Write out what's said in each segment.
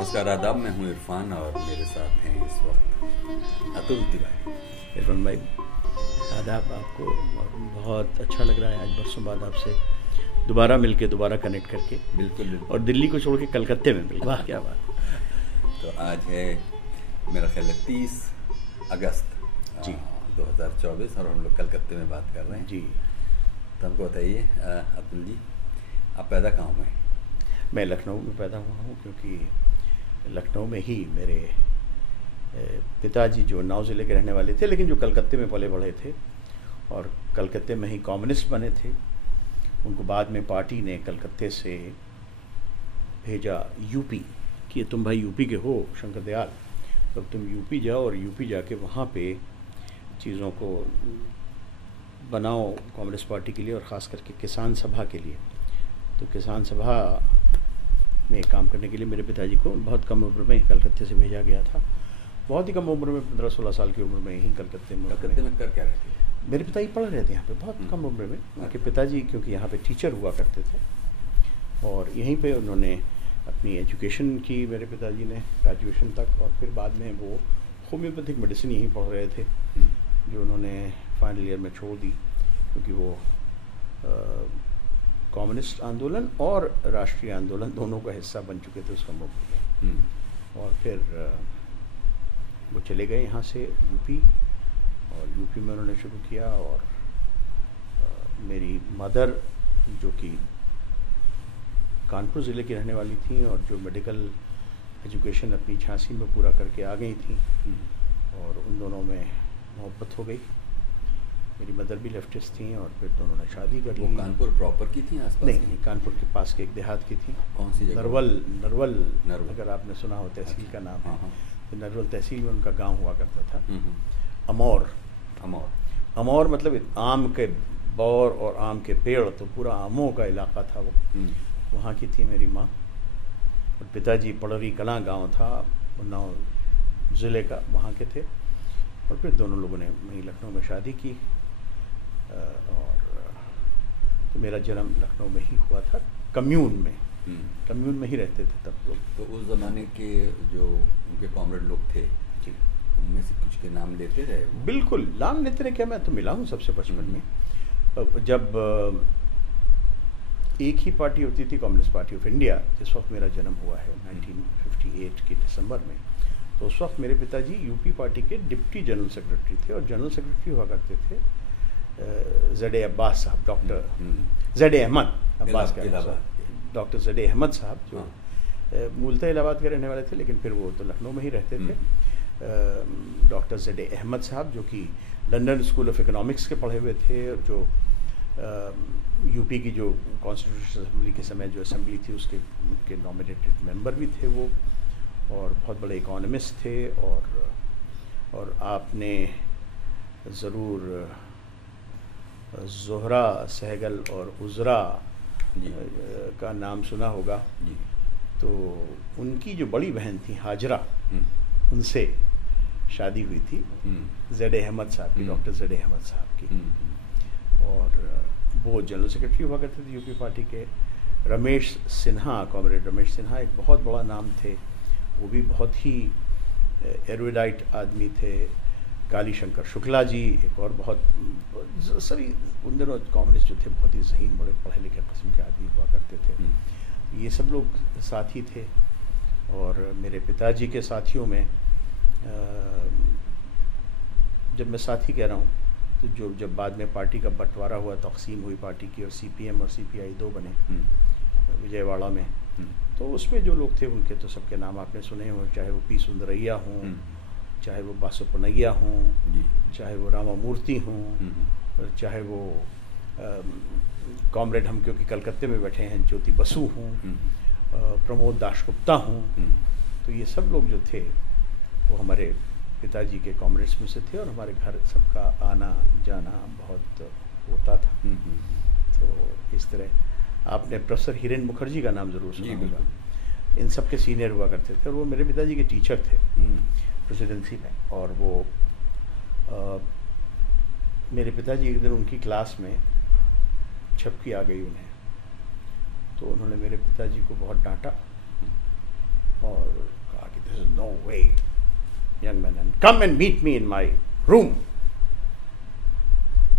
नमस्कार आदाब, मैं हूं इरफान और मेरे साथ हैं इस वक्त अतुल तिवारी। इरफान भाई आदाब। आपको बहुत अच्छा लग रहा है आज बरसों बाद आपसे दोबारा मिलके, दोबारा कनेक्ट करके। बिल्कुल बिल्कुल। और दिल्ली को छोड़ के कलकत्ते में मिल। वाह क्या बात। तो आज है मेरा ख्याल है 30 अगस्त जी 2024 और हम लोग कलकत्ते में बात कर रहे हैं जी। तो हमको बताइए अतुल जी, आप पैदा कहाँ हुए हैं? मैं लखनऊ में पैदा हुआ हूँ, क्योंकि लखनऊ में ही मेरे पिताजी जो उन्नाव ज़िले के रहने वाले थे, लेकिन जो कलकत्ते में पले बढ़े थे और कलकत्ते में ही कम्युनिस्ट बने थे। उनको बाद में पार्टी ने कलकत्ते से भेजा यूपी कि तुम भाई यूपी के हो शंकर दयाल, तो तुम यूपी जाओ और यूपी जाके वहाँ पे चीज़ों को बनाओ कांग्रेस पार्टी के लिए और ख़ास करके किसान सभा के लिए। तो किसान सभा में काम करने के लिए मेरे पिताजी को बहुत कम उम्र में कलकत्ते से भेजा गया था। बहुत ही कम उम्र में, 15-16 साल की उम्र में ही कलकत्ते में कर क्या रहे थे? मेरे पिताजी पढ़ रहे थे यहाँ पे बहुत कम उम्र में। उनके पिताजी क्योंकि यहाँ पे टीचर हुआ करते थे और यहीं पे उन्होंने अपनी एजुकेशन की, मेरे पिताजी ने ग्रेजुएशन तक, और फिर बाद में वो होम्योपैथिक मेडिसिन यहीं पढ़ रहे थे, जो उन्होंने फाइनल ईयर में छोड़ दी क्योंकि वो कम्युनिस्ट आंदोलन और राष्ट्रीय आंदोलन दोनों का हिस्सा बन चुके थे उस कम उम्र में। और फिर वो चले गए यहाँ से यूपी, और यूपी में उन्होंने शुरू किया। और मेरी मदर जो कि कानपुर ज़िले की रहने वाली थी और जो मेडिकल एजुकेशन अपनी झांसी में पूरा करके आ गई थी, और उन दोनों में मोहब्बत हो गई। मेरी मदर भी लेफ्टिस्ट थी और फिर दोनों ने शादी कर ली। वो कानपुर प्रॉपर की थी आसपास? नहीं, कानपुर के पास के एक देहात की थी। कौन सी जगह? नरवल। अगर आपने सुना हो, तहसील का नाम है। तो नरवल तहसील में उनका गांव हुआ करता था। अमौर मतलब आम के बौर और आम के पेड़, तो पूरा आमों का इलाका था वो। वहाँ की थी मेरी माँ। और पिताजी पड़री कलां गांव था उन्नाव ज़िले का, वहाँ के थे। और फिर दोनों लोगों ने वहीं लखनऊ में शादी की। और तो मेरा जन्म लखनऊ में ही हुआ था, कम्यून में ही रहते थे तब लोग। तो उस ज़माने के जो उनके कॉमरेड लोग थे, जी, उनमें से कुछ के नाम लेते रहे? बिल्कुल नाम लेते रहे। क्या, मैं तो मिला हूँ सबसे बचपन में। जब एक ही पार्टी होती थी, कम्युनिस्ट पार्टी ऑफ इंडिया, जिस वक्त मेरा जन्म हुआ है 1958 के दिसंबर में, तो उस वक्त मेरे पिताजी यूपी पार्टी के डिप्टी जनरल सेक्रेटरी थे। और जनरल सेक्रेटरी हुआ करते थे ज़ेड.ए. अब्बास साहब, डॉक्टर ज़ेड.ए. अहमद अब्बास का, डॉक्टर ज़ेड.ए. अहमद साहब, जो मूलतः इलाहाबाद के रहने वाले थे, लेकिन फिर वो तो लखनऊ में ही रहते थे। डॉक्टर ज़ेड.ए. अहमद साहब जो कि लंदन स्कूल ऑफ इकोनॉमिक्स के पढ़े हुए थे, और जो यूपी की जो कॉन्स्टिट्यूशन असेंबली के समय जो असेंबली थी उसके उनके नॉमिनेटेड मेंबर भी थे वो, और बहुत बड़े इकोनॉमिस्ट थे। और आपने ज़रूर ज़ोहरा सहगल और उज़रा का नाम सुना होगा। तो उनकी जो बड़ी बहन थी हाजरा, उनसे शादी हुई थी ज़ेड.ए. अहमद साहब की, डॉक्टर ज़ेड.ए. अहमद साहब की। और वो जनरल सेक्रेटरी हुआ करते थे यूपी पार्टी के। रमेश सिन्हा, कॉमरेड रमेश सिन्हा एक बहुत बड़ा नाम थे, वो भी बहुत ही एरुडाइट आदमी थे। काली शंकर शुक्ला जी एक और बहुत, सभी उन दिनों कम्युनिस्ट जो थे बहुत ही ज़हीन, बड़े पढ़े लिखे किस्म के आदमी हुआ करते थे। ये सब लोग साथी थे। और मेरे पिताजी के साथियों में, जब मैं साथी कह रहा हूँ, तो जब बाद में पार्टी का बंटवारा हुआ, तकसीम हुई पार्टी की, और सीपीएम और सीपीआई 2 बने विजयवाड़ा में, तो उसमें जो लोग थे उनके तो सबके नाम आपने सुने हो, चाहे वो पी सुंदरैया हों, चाहे वो बासुपनैया हों, चाहे वो रामामूर्ति हों, चाहे वो कॉमरेड, हम क्योंकि कलकत्ते में बैठे हैं, ज्योति बसु हों, प्रमोद दासगुप्ता हों। तो ये सब लोग जो थे वो हमारे पिताजी के कॉमरेड्स में से थे, और हमारे घर सबका आना जाना बहुत होता था। तो इस तरह आपने प्रोफेसर हिरेन मुखर्जी का नाम ज़रूर सुना होगा। इन सब के सीनियर हुआ करते थे, और वो मेरे पिताजी के टीचर थे प्रेसिडेंसी में। और वो मेरे पिताजी एक दिन उनकी क्लास में झपकी आ गई उन्हें, तो उन्होंने मेरे पिताजी को बहुत डांटा और कहा कि this is no way young man, and come and meet me in my room.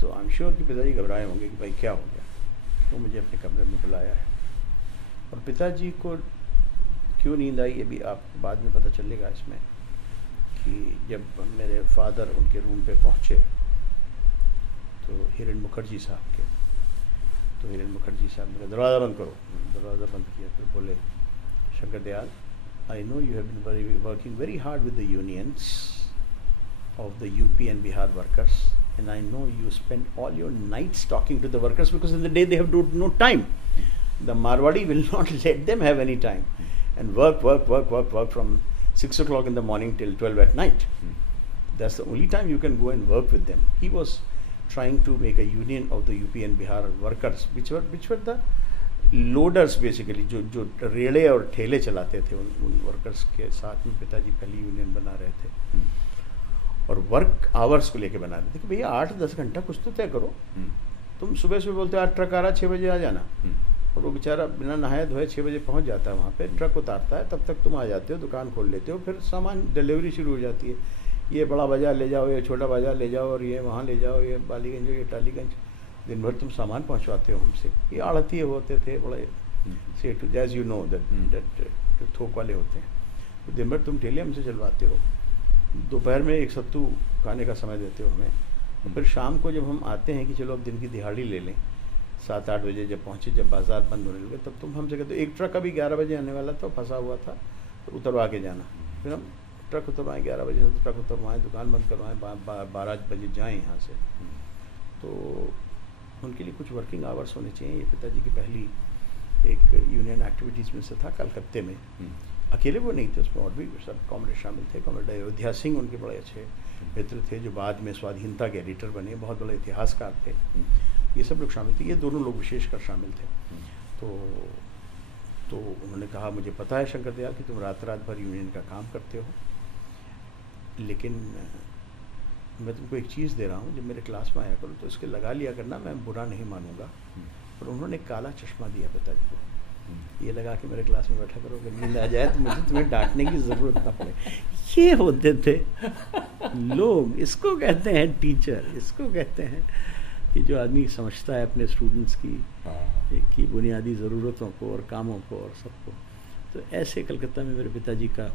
तो आई एम श्योर कि पिताजी घबराए होंगे कि भाई क्या हो गया। तो मुझे अपने कमरे में बुलाया है, और पिताजी को क्यों नींद आई ये भी आपको बाद में पता चलेगा इसमें, कि जब मेरे फादर उनके रूम पे पहुँचे तो हिरण मुखर्जी साहब के, तो हिरण मुखर्जी साहब ने कहा दरवाज़ा बंद करो। दरवाज़ा बंद किया, फिर बोले Shankar Dayal, I know you have been working very hard with the unions of the UP and Bihar workers, and I know you spend all your nights talking to the workers because in the day they have no time. The Marwadi will not let them have any time, and work from 6 o'clock in the morning till 12 at night. That's the only time you can go and work with them. He was trying to make a union of the UP and Bihar workers, which were the loaders basically, जो रेड़े और ठेले चलाते थे, उन workers के साथ में पिताजी पहली यूनियन बना रहे थे। और वर्क आवर्स को लेके बना रहे थे कि भैया 8-10 घंटा कुछ तो तय करो। तुम सुबह सुबह बोलते हो 8 ट्रक आ रहा, 6 बजे आ जाना, और वो बेचारा बिना नहाए धोए 6 बजे पहुंच जाता है वहाँ पे, ट्रक उतारता है, तब तक तुम आ जाते हो, दुकान खोल लेते हो, फिर सामान डिलीवरी शुरू हो जाती है। ये बड़ा बाजार ले जाओ, ये छोटा बाजार ले जाओ, और ये वहाँ ले जाओ, ये बालीगंज, ये टालीगंज, दिन भर तुम सामान पहुँचवाते हो हमसे। ये आड़तीय होते थे बड़े से टू, एज यू नो दैट थोक वाले होते हैं, तो दिन भर तुम ठेले हमसे चलवाते हो, दोपहर में एक सत्तू खाने का समय देते हो हमें, और फिर शाम को जब हम आते हैं कि चलो अब दिन की दिहाड़ी ले लें, 7-8 बजे जब पहुँचे, जब बाज़ार बंद होने लगे, तब तुम हमसे कहते हो एक ट्रक अभी 11 बजे आने वाला था, फंसा हुआ था, तो उतरवा के जाना। फिर हम ट्रक उतरवाएँ 11 बजे से, ट्रक उतरवाएँ, दुकान बंद करवाएँ, 12 बजे जाएँ यहाँ से। तो उनके लिए कुछ वर्किंग आवर्स होने चाहिए। ये पिताजी की पहली एक यूनियन एक्टिविटीज़ में से था कलकत्ते में। अकेले वो नहीं थे, उसमें और भी सब कॉमरेड शामिल थे। कॉमरेड अयोध्या सिंह उनके बड़े अच्छे मित्र थे, जो बाद में स्वाधीनता के एडिटर बने, बहुत बड़े इतिहासकार थे। ये सब लोग शामिल थे, ये दोनों लोग विशेषकर शामिल थे। तो उन्होंने कहा मुझे पता है शंकर दयाल कि तुम रात भर यूनियन का काम करते हो, लेकिन मैं तुमको एक चीज़ दे रहा हूँ, जब मेरे क्लास में आया करो तो इसके लगा लिया करना, मैं बुरा नहीं मानूंगा। और उन्होंने काला चश्मा दिया पिताजी को, ये लगा कि मेरे क्लास में बैठा करो, अगर नींद आ जाए तो मुझे तुम्हें डांटने की ज़रूरत ना पड़े। ये होते थे लोग, इसको कहते हैं टीचर, इसको कहते हैं कि जो आदमी समझता है अपने स्टूडेंट्स की बुनियादी ज़रूरतों को और कामों को और सबको। तो ऐसे कलकत्ता में मेरे पिताजी का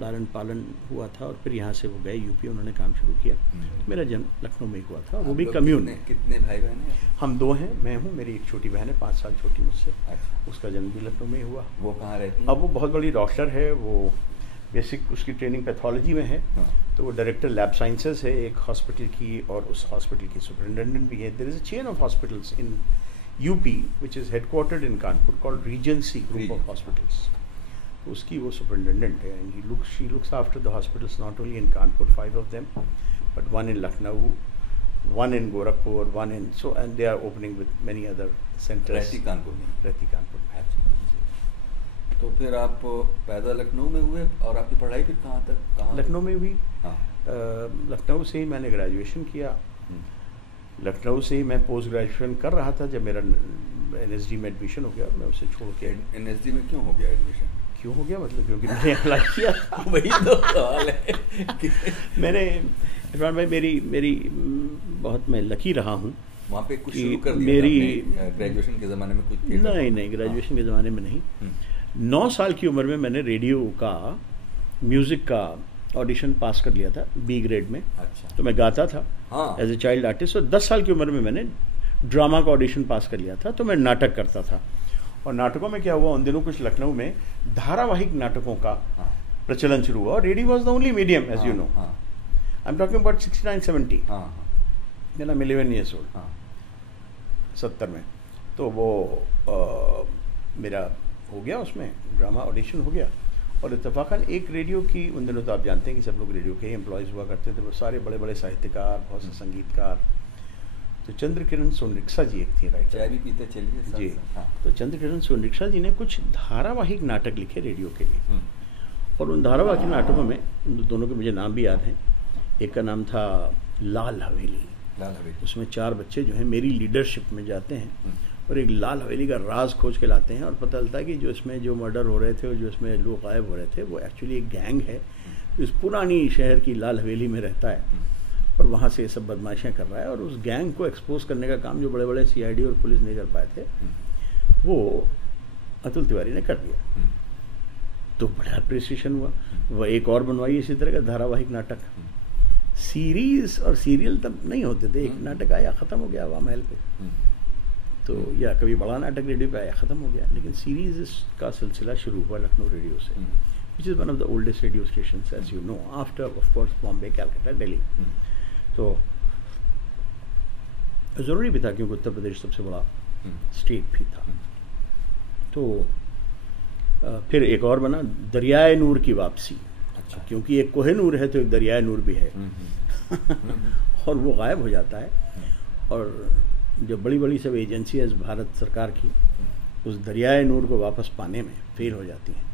लालन पालन हुआ था, और फिर यहाँ से वो गए यूपी, उन्होंने काम शुरू किया। तो मेरा जन्म लखनऊ में ही हुआ था, वो भी कम्यून में। कितने भाई बहन हैं? हम 2 हैं, मैं हूँ, मेरी एक छोटी बहन है 5 साल छोटी मुझसे। अच्छा। उसका जन्म भी लखनऊ में ही हुआ। वो कहाँ रहती है? अब वो बहुत बड़ी डॉक्टर है, वो बेसिक उसकी ट्रेनिंग पैथोलॉजी में है। तो वो डायरेक्टर लैब साइंसेज है एक हॉस्पिटल की, और उस हॉस्पिटल की सुपरिटेंडेंट भी है। There is a chain of hospitals in UP which is headquartered in Kanpur called Regency group of hospitals. उसकी वो सुपरिटेंडेंट है, and she looks after the hospitals not only in Kanpur, 5 of them, but 1 in Lucknow, 1 in Gorakhpur, 1 in and they are opening with many other centers. रहती कानपुर में? रहती कानपुर में। तो फिर आप पैदा लखनऊ में हुए, और आपकी पढ़ाई फिर कहाँ लखनऊ में हुई। हाँ। लखनऊ से ही मैंने ग्रेजुएशन किया। लखनऊ से ही मैं पोस्ट ग्रेजुएशन कर रहा था जब मेरा NSD में एडमिशन हो गया, मैं उसे छोड़ के। NSD में क्यों हो गया एडमिशन? क्यों हो गया मतलब क्योंकि मैंने अप्लाई किया। वही तो सवाल है। मैंने इरफान भाई मेरी बहुत मैं लकी रहा हूँ। वहाँ पे कुछ शुरू कर दिया मेरी ग्रेजुएशन के ज़माने में? कुछ नहीं, ग्रेजुएशन के ज़माने में नहीं। 9 साल की उम्र में मैंने रेडियो का म्यूज़िक का ऑडिशन पास कर लिया था, B ग्रेड में। अच्छा। तो मैं गाता था एज ए चाइल्ड आर्टिस्ट। और 10 साल की उम्र में मैंने ड्रामा का ऑडिशन पास कर लिया था, तो मैं नाटक करता था। और नाटकों में क्या हुआ, उन दिनों कुछ लखनऊ में धारावाहिक नाटकों का प्रचलन शुरू हुआ। Radio was the only medium, as you know. I am talking about 69-70। मेरा 11 years old, 70 में। तो वो मेरा हो गया, उसमें ड्रामा ऑडिशन हो गया। और इत्तेफाकन एक रेडियो की, उन दिनों तो आप जानते हैं कि सब लोग रेडियो के ही एम्प्लॉयज़ हुआ करते थे, वो सारे बड़े बड़े साहित्यकार, बहुत से संगीतकार। तो चंद्रकिरण सोनरिक्शा जी एक थी राइटर। चाय भी पीते चलिए जी। तो चंद्रकिरण सोनरिक्शा जी ने कुछ धारावाहिक नाटक लिखे रेडियो के लिए। और उन धारावाहिक नाटकों में दोनों के मुझे नाम भी याद हैं। एक का नाम था लाल हवेली। उसमें 4 बच्चे जो हैं मेरी लीडरशिप में जाते हैं और एक लाल हवेली का राज खोज के लाते हैं और पता चलता है कि जो इसमें जो मर्डर हो रहे थे और जो इसमें लोग गायब हो रहे थे वो एक्चुअली एक गैंग है जो इस पुरानी शहर की लाल हवेली में रहता है और वहाँ से ये सब बदमाशियाँ कर रहा है। और उस गैंग को एक्सपोज करने का काम जो बड़े बड़े CID और पुलिस नहीं कर पाए थे वो अतुल तिवारी ने कर दिया। तो बड़ा अप्रिसिएशन हुआ। वह एक और बनवाई इसी तरह का धारावाहिक नाटक। सीरीज और सीरियल तब नहीं होते थे, एक नाटक आया ख़त्म हो गया हवा महल पे, तो या कभी बड़ा नाटक रेडियो पे आया ख़त्म हो गया। लेकिन सीरीज का सिलसिला शुरू हुआ लखनऊ रेडियो से, which is one of the oldest radio station as you know, after of course Bombay, Calcutta, Delhi. तो ज़रूरी भी था क्योंकि उत्तर प्रदेश सबसे बड़ा स्टेट भी था। तो फिर एक और बना दरियाए नूर की वापसी। अच्छा। क्योंकि एक कोहिनूर है तो एक दरियाए नूर भी है और वो गायब हो जाता है। और जब बड़ी बड़ी सब एजेंसियाँ भारत सरकार की उस दरियाए नूर को वापस पाने में फेल हो जाती हैं,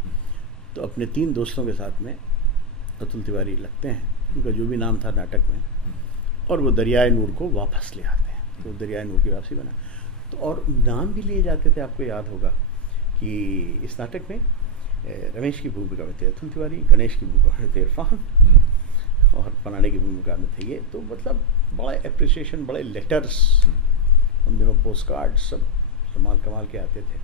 तो अपने 3 दोस्तों के साथ में अतुल तिवारी लगते हैं, उनका जो भी नाम था नाटक में, और वो दरियाए नूर को वापस ले आते हैं। तो दरियाए नूर की वापसी बना। तो और नाम भी लिए जाते थे, आपको याद होगा कि इस नाटक में रमेश की भूमिका में थे अतुल तिवारी, गणेश की भूमिका में थे इरफान और पनाडे की भूमिका में थे ये। तो मतलब बड़ा एप्रिसिएशन, बड़े लेटर्स, उन दिनों पोस्ट कार्ड सब कमाल के आते थे।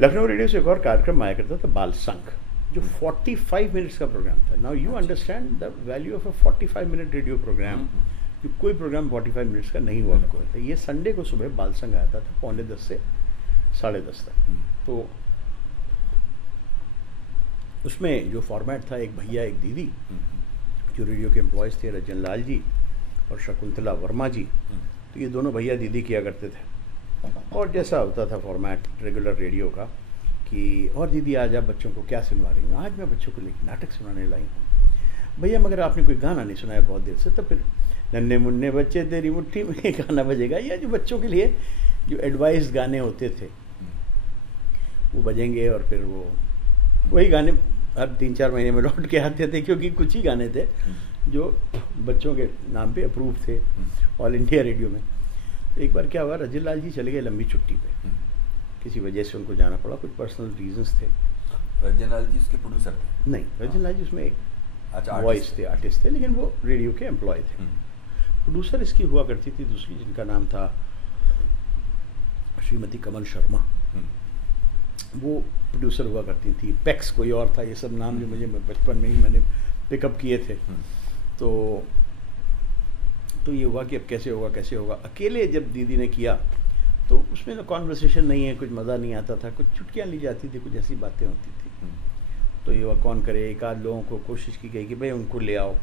लखनऊ रेडियो से एक और कार्यक्रम आया करता था बाल संघ, जो 45 मिनट्स का प्रोग्राम था। Now you understand the value of a 45 minute radio programme. कोई प्रोग्राम 45 मिनट्स का नहीं हुआ करता था। ये संडे को सुबह बाल संघ आता था 9:45 से 10:30 तक। तो उसमें जो फॉर्मेट था, एक भैया एक दीदी जो रेडियो के एम्प्लॉयज़ थे, रजन लाल जी और शकुंतला वर्मा जी। तो ये दोनों भैया दीदी किया करते थे। और जैसा होता था फॉर्मेट रेगुलर रेडियो का कि और दीदी आज आप बच्चों को क्या सुनवा रही हूँ? आज मैं बच्चों को लेकर नाटक सुनाने लाई हूँ। भैया मगर आपने कोई गाना नहीं सुनाया बहुत देर से, तो फिर नन्हे मुन्ने बच्चे तेरी मुट्ठी में गाना बजेगा, या जो बच्चों के लिए जो एडवाइस गाने होते थे वो बजेंगे। और फिर वो वही गाने हर 3-4 महीने में लौट के आते थे, क्योंकि कुछ ही गाने थे जो बच्चों के नाम पे अप्रूव थे ऑल इंडिया रेडियो में। एक बार क्या हुआ, रजन लाल जी चले गए लंबी छुट्टी पे, किसी वजह से उनको जाना पड़ा, कुछ पर्सनल रीजंस थे। रजन लाल जी उसके प्रोड्यूसर थे? नहीं, रजन लाल जी उसमें एक वॉइस थे, आर्टिस्ट थे, लेकिन वो रेडियो के एम्प्लॉय थे। प्रोड्यूसर इसकी हुआ करती थी दूसरी, जिनका नाम था श्रीमती कमल शर्मा, वो प्रोड्यूसर हुआ करती थी। पैक्स कोई और था, ये सब नाम जो मुझे बचपन में ही मैंने पिकअप किए थे। तो ये हुआ कि अब कैसे होगा। अकेले जब दीदी ने किया तो उसमें ना कॉन्वर्सेशन नहीं है, कुछ मज़ा नहीं आता था, कुछ चुटकियाँ ली जाती थी, कुछ ऐसी बातें होती थी। तो ये हुआ कौन करे, एक आध लोगों को कोशिश की गई कि भाई उनको ले आओ,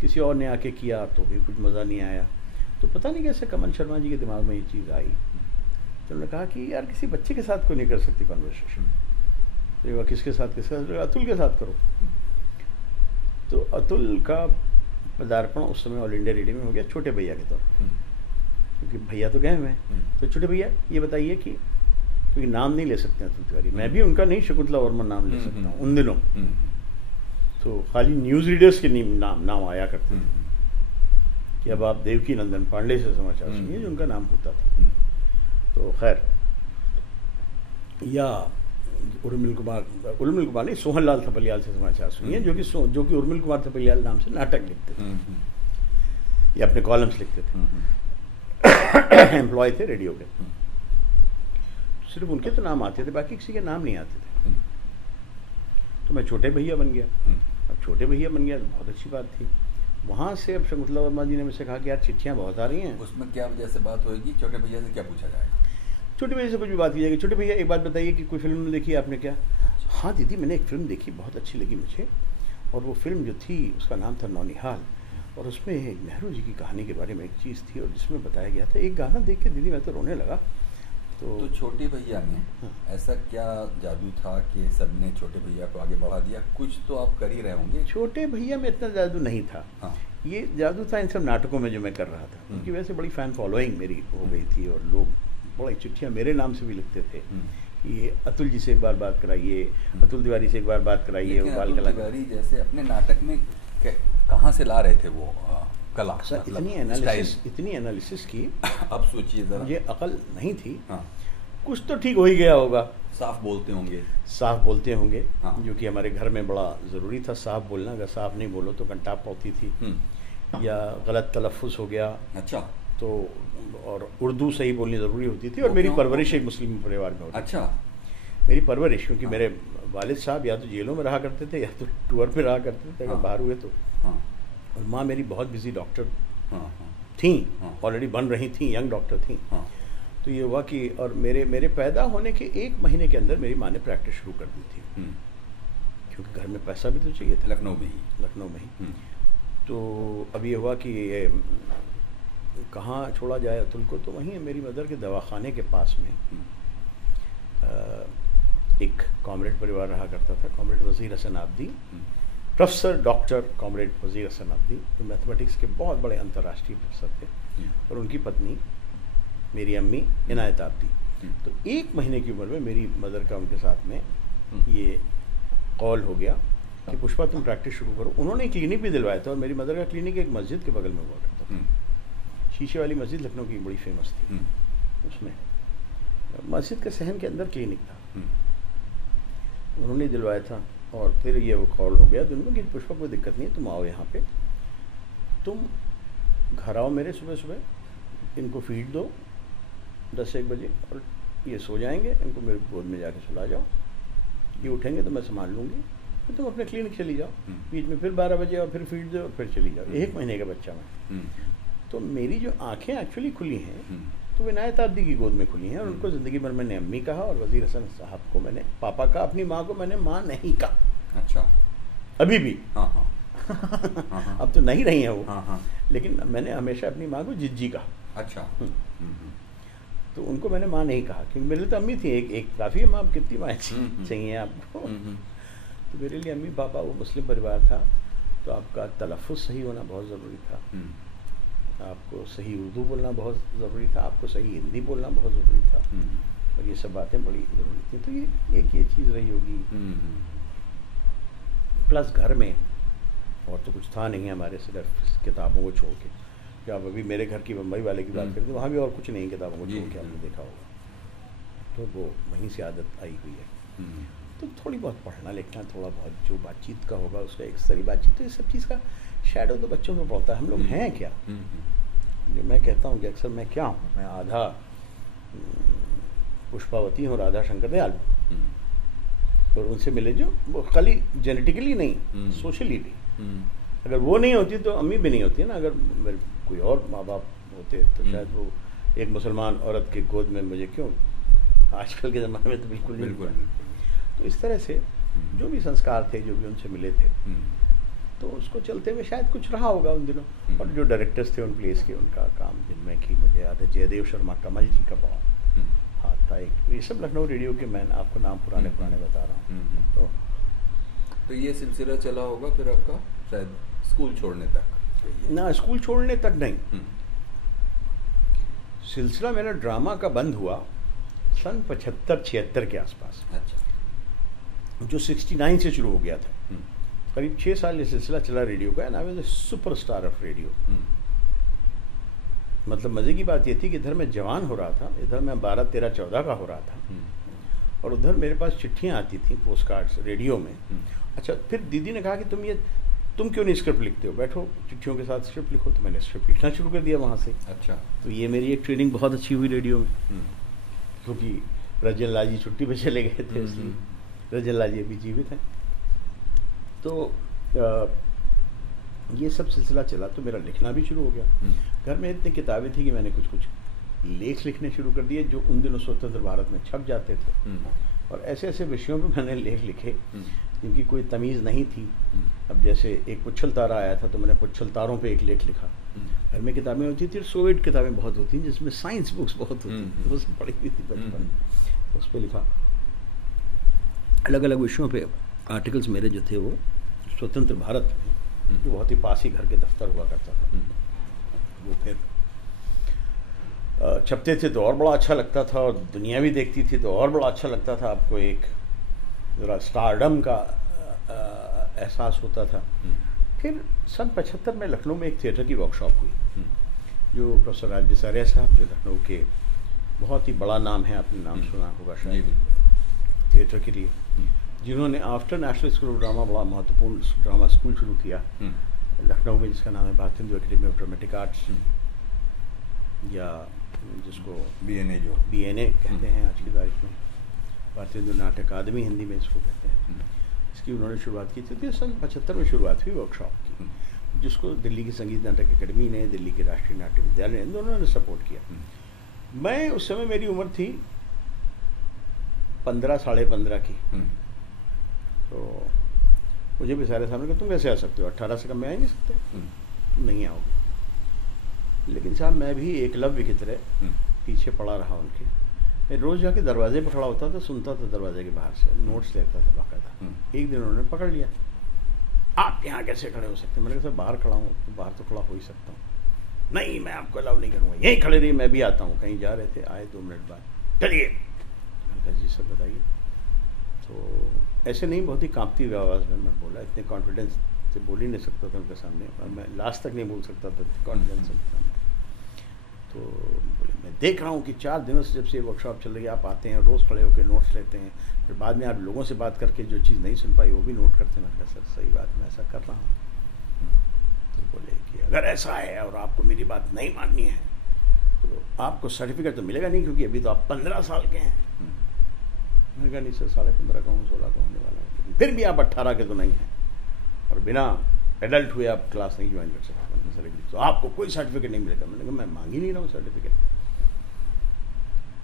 किसी और ने आके किया तो भी कुछ मज़ा नहीं आया। तो पता नहीं कैसे कमल शर्मा जी के दिमाग में ये चीज़ आई, तो उन्होंने कहा कि यार किसी बच्चे के साथ क्यों नहीं कर सकती कॉन्वर्सेशन। तो ये हुआ किसके साथ, अतुल के साथ करो। तो अतुल का पदार्पण उस समय ऑल इंडिया रेडियो में हो गया छोटे भैया के तौर पर, क्योंकि भैया तो गए हुए हैं। तो छोटे भैया ये बताइए कि, क्योंकि नाम नहीं ले सकते अतुल तिवारी, मैं भी उनका नहीं शकुंतला वर्मा नाम ले सकता हूँ उन दिनों। तो खाली न्यूज़ रीडर्स के नाम आया करते थे कि अब आप देवकी नंदन पांडे से समाचार सुनिए, जो उनका नाम होता था। तो खैर, या उर्मिल कुमार नहीं, सोहनलाल थपलियाल से समाचार सुनिए, जो कि उर्मिल कुमार थपलियाल नाम से नाटक लिखते थे या अपने कॉलम्स लिखते थे, एम्प्लॉय थे रेडियो के। सिर्फ उनके तो नाम आते थे, बाकी किसी के नाम नहीं आते थे। तो मैं छोटे भैया बन गया। अब छोटे भैया बन गया तो बहुत अच्छी बात थी। वहाँ से अब शकुंतला वर्मा जी ने मुझसे कहा कि यार चिट्ठियाँ बहुत आ रही हैं। उसमें क्या वजह से बात होगी, छोटे भैया से क्या पूछा जाएगा? छोटे भैया से कुछ भी बात की जाएगी। छोटे भैया एक बात बताइए कि कोई फिल्म देखी आपने क्या? हाँ दीदी मैंने एक फ़िल्म देखी, बहुत अच्छी लगी मुझे, और वो फिल्म जो थी उसका नाम था नौनिहाल, और उसमें नेहरू जी की कहानी के बारे में एक चीज़ थी और जिसमें बताया गया था। एक गाना देख के दीदी मैं तो रोने लगा। तो छोटे भैया में ऐसा क्या जादू था कि सबने छोटे भैया को आगे बढ़ा दिया? कुछ तो आप कर ही रहे होंगे। छोटे भैया में इतना जादू नहीं था। ये जादू था इन सब नाटकों में जो मैं कर रहा था, उनकी वजह से बड़ी फ़ैन फॉलोइंग मेरी हो गई थी, और लोग बड़ी चिट्ठियाँ मेरे नाम से भी लिखते थे कि अतुल जी से एक बार बात कराइए, अतुल तिवारी से एक बार बात कराइए। अतुल तिवारी जैसे अपने नाटक में कहाँ से ला रहे थे वो कला, सर मतलब इतनी एनालिसिस की। अब सोचिए जरा, ये अकल नहीं थी। हाँ, कुछ तो ठीक हो ही गया होगा। साफ बोलते होंगे। साफ बोलते होंगे, हाँ। जो कि हमारे घर में बड़ा ज़रूरी था साफ बोलना। अगर साफ नहीं बोलो तो कंटाप पड़ती थी, या गलत तलफ़ुज़ हो गया। अच्छा। तो और उर्दू सही बोलनी ज़रूरी होती थी। और मेरी परवरिश एक मुस्लिम परिवार में होती। अच्छा। मेरी परवरिश, क्योंकि हाँ। मेरे वालिद साहब या तो जेलों में रहा करते थे या तो टूर पे रहा करते थे, अगर हाँ। बाहर हुए तो। हाँ। और माँ मेरी बहुत बिजी डॉक्टर हाँ। थी, हाँ। ऑलरेडी बन रही थी, यंग डॉक्टर थी। हाँ। तो ये हुआ कि और मेरे पैदा होने के 1 महीने के अंदर मेरी माँ ने प्रैक्टिस शुरू कर दी थी, क्योंकि घर में पैसा भी तो चाहिए था। लखनऊ में ही। तो अब ये हुआ कि ये कहाँ छोड़ा जाए अतुल को, तो वहीं मेरी मदर के दवाखाने के पास में एक कॉमरेड परिवार रहा करता था, comrade Wazir Hasan Abdi, professor doctor comrade Wazir Hasan Abdi, जो मैथमेटिक्स के बहुत बड़े अंतर्राष्ट्रीय प्रोफेसर थे, और उनकी पत्नी मेरी अम्मी इनायत आब्दी। तो 1 महीने की उम्र में मेरी मदर का उनके साथ में ये कॉल हो गया कि पुष्पा तुम प्रैक्टिस शुरू करो। उन्होंने क्लिनिक भी दिलवाया था, और मेरी मदर का क्लिनिक एक मस्जिद के बगल में हुआ करता था। शीशे वाली मस्जिद लखनऊ की बड़ी फेमस थी। उसमें मस्जिद के सहन के अंदर क्लिनिक था। उन्होंने दिलवाया था। और फिर ये वो कॉल हो गया दिन में कि पुष्पा कोई दिक्कत नहीं है, तुम आओ यहाँ पे, तुम घर आओ मेरे सुबह सुबह, इनको फीड दो 10-1 बजे, और ये सो जाएंगे, इनको मेरे गोद में जाके सुला जाओ, ये उठेंगे तो मैं संभाल लूँगी, फिर तुम अपने क्लिनिक चली जाओ, बीच में फिर 12 बजे और फिर फीड दो, फिर चली जाओ। 1 महीने का बच्चा मैं। तो मेरी जो आंखें एक्चुअली खुली हैं तो विनायत आब्दी की गोद में खुली हैं, और उनको ज़िंदगी भर मैंने अम्मी कहा, और वज़ीर हसन साहब को मैंने पापा कहा, अपनी माँ को मैंने माँ नहीं कहा। अच्छा। अभी भी। हाँ हाँ। अब तो नहीं रही हैं वो। हाँ हाँ। लेकिन मैंने हमेशा अपनी माँ को जिज्जी कहा। अच्छा। तो उनको मैंने माँ नहीं कहा, क्योंकि मेरे लिए तो अम्मी थी, एक काफ़ी है, माँ कितनी माँ चाहिए आपको। तो मेरे लिए अम्मी पापा, वो मुस्लिम परिवार था, तो आपका तलफ़ुज़ सही होना बहुत ज़रूरी था, आपको सही उर्दू बोलना बहुत ज़रूरी था, आपको सही हिंदी बोलना बहुत ज़रूरी था, और ये सब बातें बड़ी ज़रूरी थी। तो ये एक ये चीज़ रही होगी। प्लस घर में और तो कुछ था नहीं हमारे, सिर्फ किताबों को छोड़ के। कि आप अभी मेरे घर की बम्बई वाले की बात करें तो वहाँ भी और कुछ नहीं, किताबों को छोड़ के आपने देखा होगा। तो वो वहीं से आदत आई हुई है। तो थोड़ी बहुत पढ़ना लिखना, थोड़ा बहुत जो बातचीत का होगा उसका एक स्तरीय बातचीत, तो ये सब चीज़ का शैडो तो बच्चों में पड़ता है। हम लोग हैं क्या? जो मैं कहता हूँ कि अक्सर मैं क्या हूँ, मैं आधा पुष्पावती हूँ और आधा शंकर दयाल, और उनसे मिले जो वो खाली जेनेटिकली नहीं, सोशली भी। अगर वो नहीं होती तो अम्मी भी नहीं होती है ना। अगर मेरे कोई और माँ बाप होते तो शायद वो एक मुसलमान औरत के गोद में मुझे क्यों, आजकल के ज़माने में तो बिल्कुल नहीं। तो इस तरह से जो भी संस्कार थे, जो भी उनसे मिले थे, तो उसको चलते हुए शायद कुछ रहा होगा उन दिनों। और जो डायरेक्टर्स थे उन प्लेस के, उनका काम, जिनमें कि मुझे याद है जयदेव शर्मा कमल जी का बड़ा हाथ था। एक ये सब लखनऊ रेडियो के, मैं आपको नाम पुराने बता रहा हूँ। तो ये सिलसिला चला होगा फिर आपका शायद स्कूल छोड़ने तक? ना, स्कूल छोड़ने तक नहीं। सिलसिला मेरा ड्रामा का बंद हुआ सन 75-76 के आसपास। अच्छा। जो 69 से शुरू हो गया था। करीब 6 साल ये सिलसिला चला रेडियो का, and I was the superstar of radio. मतलब मज़े की बात ये थी कि इधर मैं जवान हो रहा था, इधर मैं 12, 13, 14 का हो रहा था, और उधर मेरे पास चिट्ठियाँ आती थी, पोस्ट कार्ड्स रेडियो में। अच्छा, फिर दीदी ने कहा कि तुम क्यों नहीं स्क्रिप्ट लिखते हो, बैठो चिट्ठियों के साथ स्क्रिप्ट लिखो। तो मैंने स्क्रिप्ट लिखना शुरू कर दिया वहाँ से। अच्छा। तो ये मेरी एक ट्रेनिंग बहुत अच्छी हुई रेडियो में, क्योंकि रजन लाल जी छुट्टी पे चले गए थे, इसलिए रजन लाल जी अभी जीवित हैं। तो ये सब सिलसिला चला, तो मेरा लिखना भी शुरू हो गया। घर में इतनी किताबें थी कि मैंने कुछ लेख लिखने शुरू कर दिए, जो उन दिनों स्वतंत्र भारत में छप जाते थे। और ऐसे ऐसे विषयों पे मैंने लेख लिखे जिनकी कोई तमीज़ नहीं थी। अब जैसे एक पुच्छल तारा आया था, तो मैंने पुच्छल तारों पे एक लेख लिखा। घर में किताबें होती थी, सोवियत किताबें बहुत होती, जिसमें साइंस बुक्स बहुत होती थी, वो सब पढ़ी हुई थी बचपन, उस पर लिखा। अलग अलग विषयों पे आर्टिकल्स मेरे जो थे वो स्वतंत्र भारत में, जो बहुत ही पास ही घर के दफ्तर हुआ करता था, वो फिर छपते थे तो और बड़ा अच्छा लगता था, और दुनिया भी देखती थी तो और बड़ा अच्छा लगता था। आपको एक ज़रा स्टारडम का एहसास होता था। फिर सन 75 में लखनऊ में एक थिएटर की वर्कशॉप हुई, जो प्रोफेसर राज बिसारिया साहब, जो लखनऊ के बहुत ही बड़ा नाम है, आपने नाम सुना होगा शायद थिएटर के लिए, जिन्होंने after national school of drama बड़ा महत्वपूर्ण ड्रामा स्कूल शुरू किया लखनऊ में, जिसका नाम है Bharatendu academy of dramatic arts, या जिसको BNA कहते हैं आज की तारीख में, भारतेंदु नाट्य अकादमी हिंदी में इसको कहते हैं। इसकी उन्होंने शुरुआत की थी, सन 75 में शुरुआत हुई वर्कशॉप की, जिसको दिल्ली की संगीत नाटक अकेडमी ने, दिल्ली के राष्ट्रीय नाट्य विद्यालय ने, दोनों ने सपोर्ट किया। मैं उस समय मेरी उम्र थी 15 साढ़े 15 की, तो मुझे भी सारे सामने कहा तुम कैसे आ सकते हो, 18 से कम में आ नहीं सकते, तुम नहीं आओगे। लेकिन साहब मैं भी एकलव्य की तरह पीछे पड़ा रहा उनके। मैं रोज़ जाके दरवाजे पर खड़ा होता था, सुनता था दरवाजे के बाहर से, नोट्स लेता था बाकायदा। एक दिन उन्होंने पकड़ लिया, आप यहाँ कैसे खड़े हो सकते? मैंने कहा सर बाहर खड़ा हूँ, तो बाहर तो खड़ा हो ही सकता हूँ। नहीं, मैं आपको अलाउ नहीं करूँगा, यहीं खड़े रहिए, मैं भी आता हूँ। कहीं जा रहे थे, आए 2 मिनट बाद, चलिए। मैंने कहा जी सर बताइए। तो ऐसे नहीं, बहुत ही कांपती हुई आवाज़ में मैं बोला, इतने कॉन्फिडेंस से बोल ही नहीं सकता था उनके सामने, और मैं लास्ट तक नहीं बोल सकता था कॉन्फिडेंस उनके सामने। तो बोले मैं देख रहा हूँ कि 4 दिनों से जब से ये वर्कशॉप चल रही है, आप आते हैं, रोज़ खड़े होकर नोट्स लेते हैं, फिर बाद में आप लोगों से बात करके जो चीज़ नहीं सुन पाई वो भी नोट करते हैं। मैंने कहा सर सही बात, मैं ऐसा कर रहा हूँ। तो बोले कि अगर ऐसा है और आपको मेरी बात नहीं माननी है तो आपको सर्टिफिकेट तो मिलेगा नहीं, क्योंकि अभी तो आप 15 साल के हैं। मैंने कहा नहीं सर, 15.5 का हूँ, 16 का होने वाला है, लेकिन फिर भी आप 18 के तो नहीं हैं, और बिना एडल्ट हुए आप क्लास नहीं ज्वाइन कर सकते। सर तो आपको कोई सर्टिफिकेट नहीं मिलेगा। मैंने कहा मैं मांग ही नहीं रहा हूँ सर्टिफिकेट,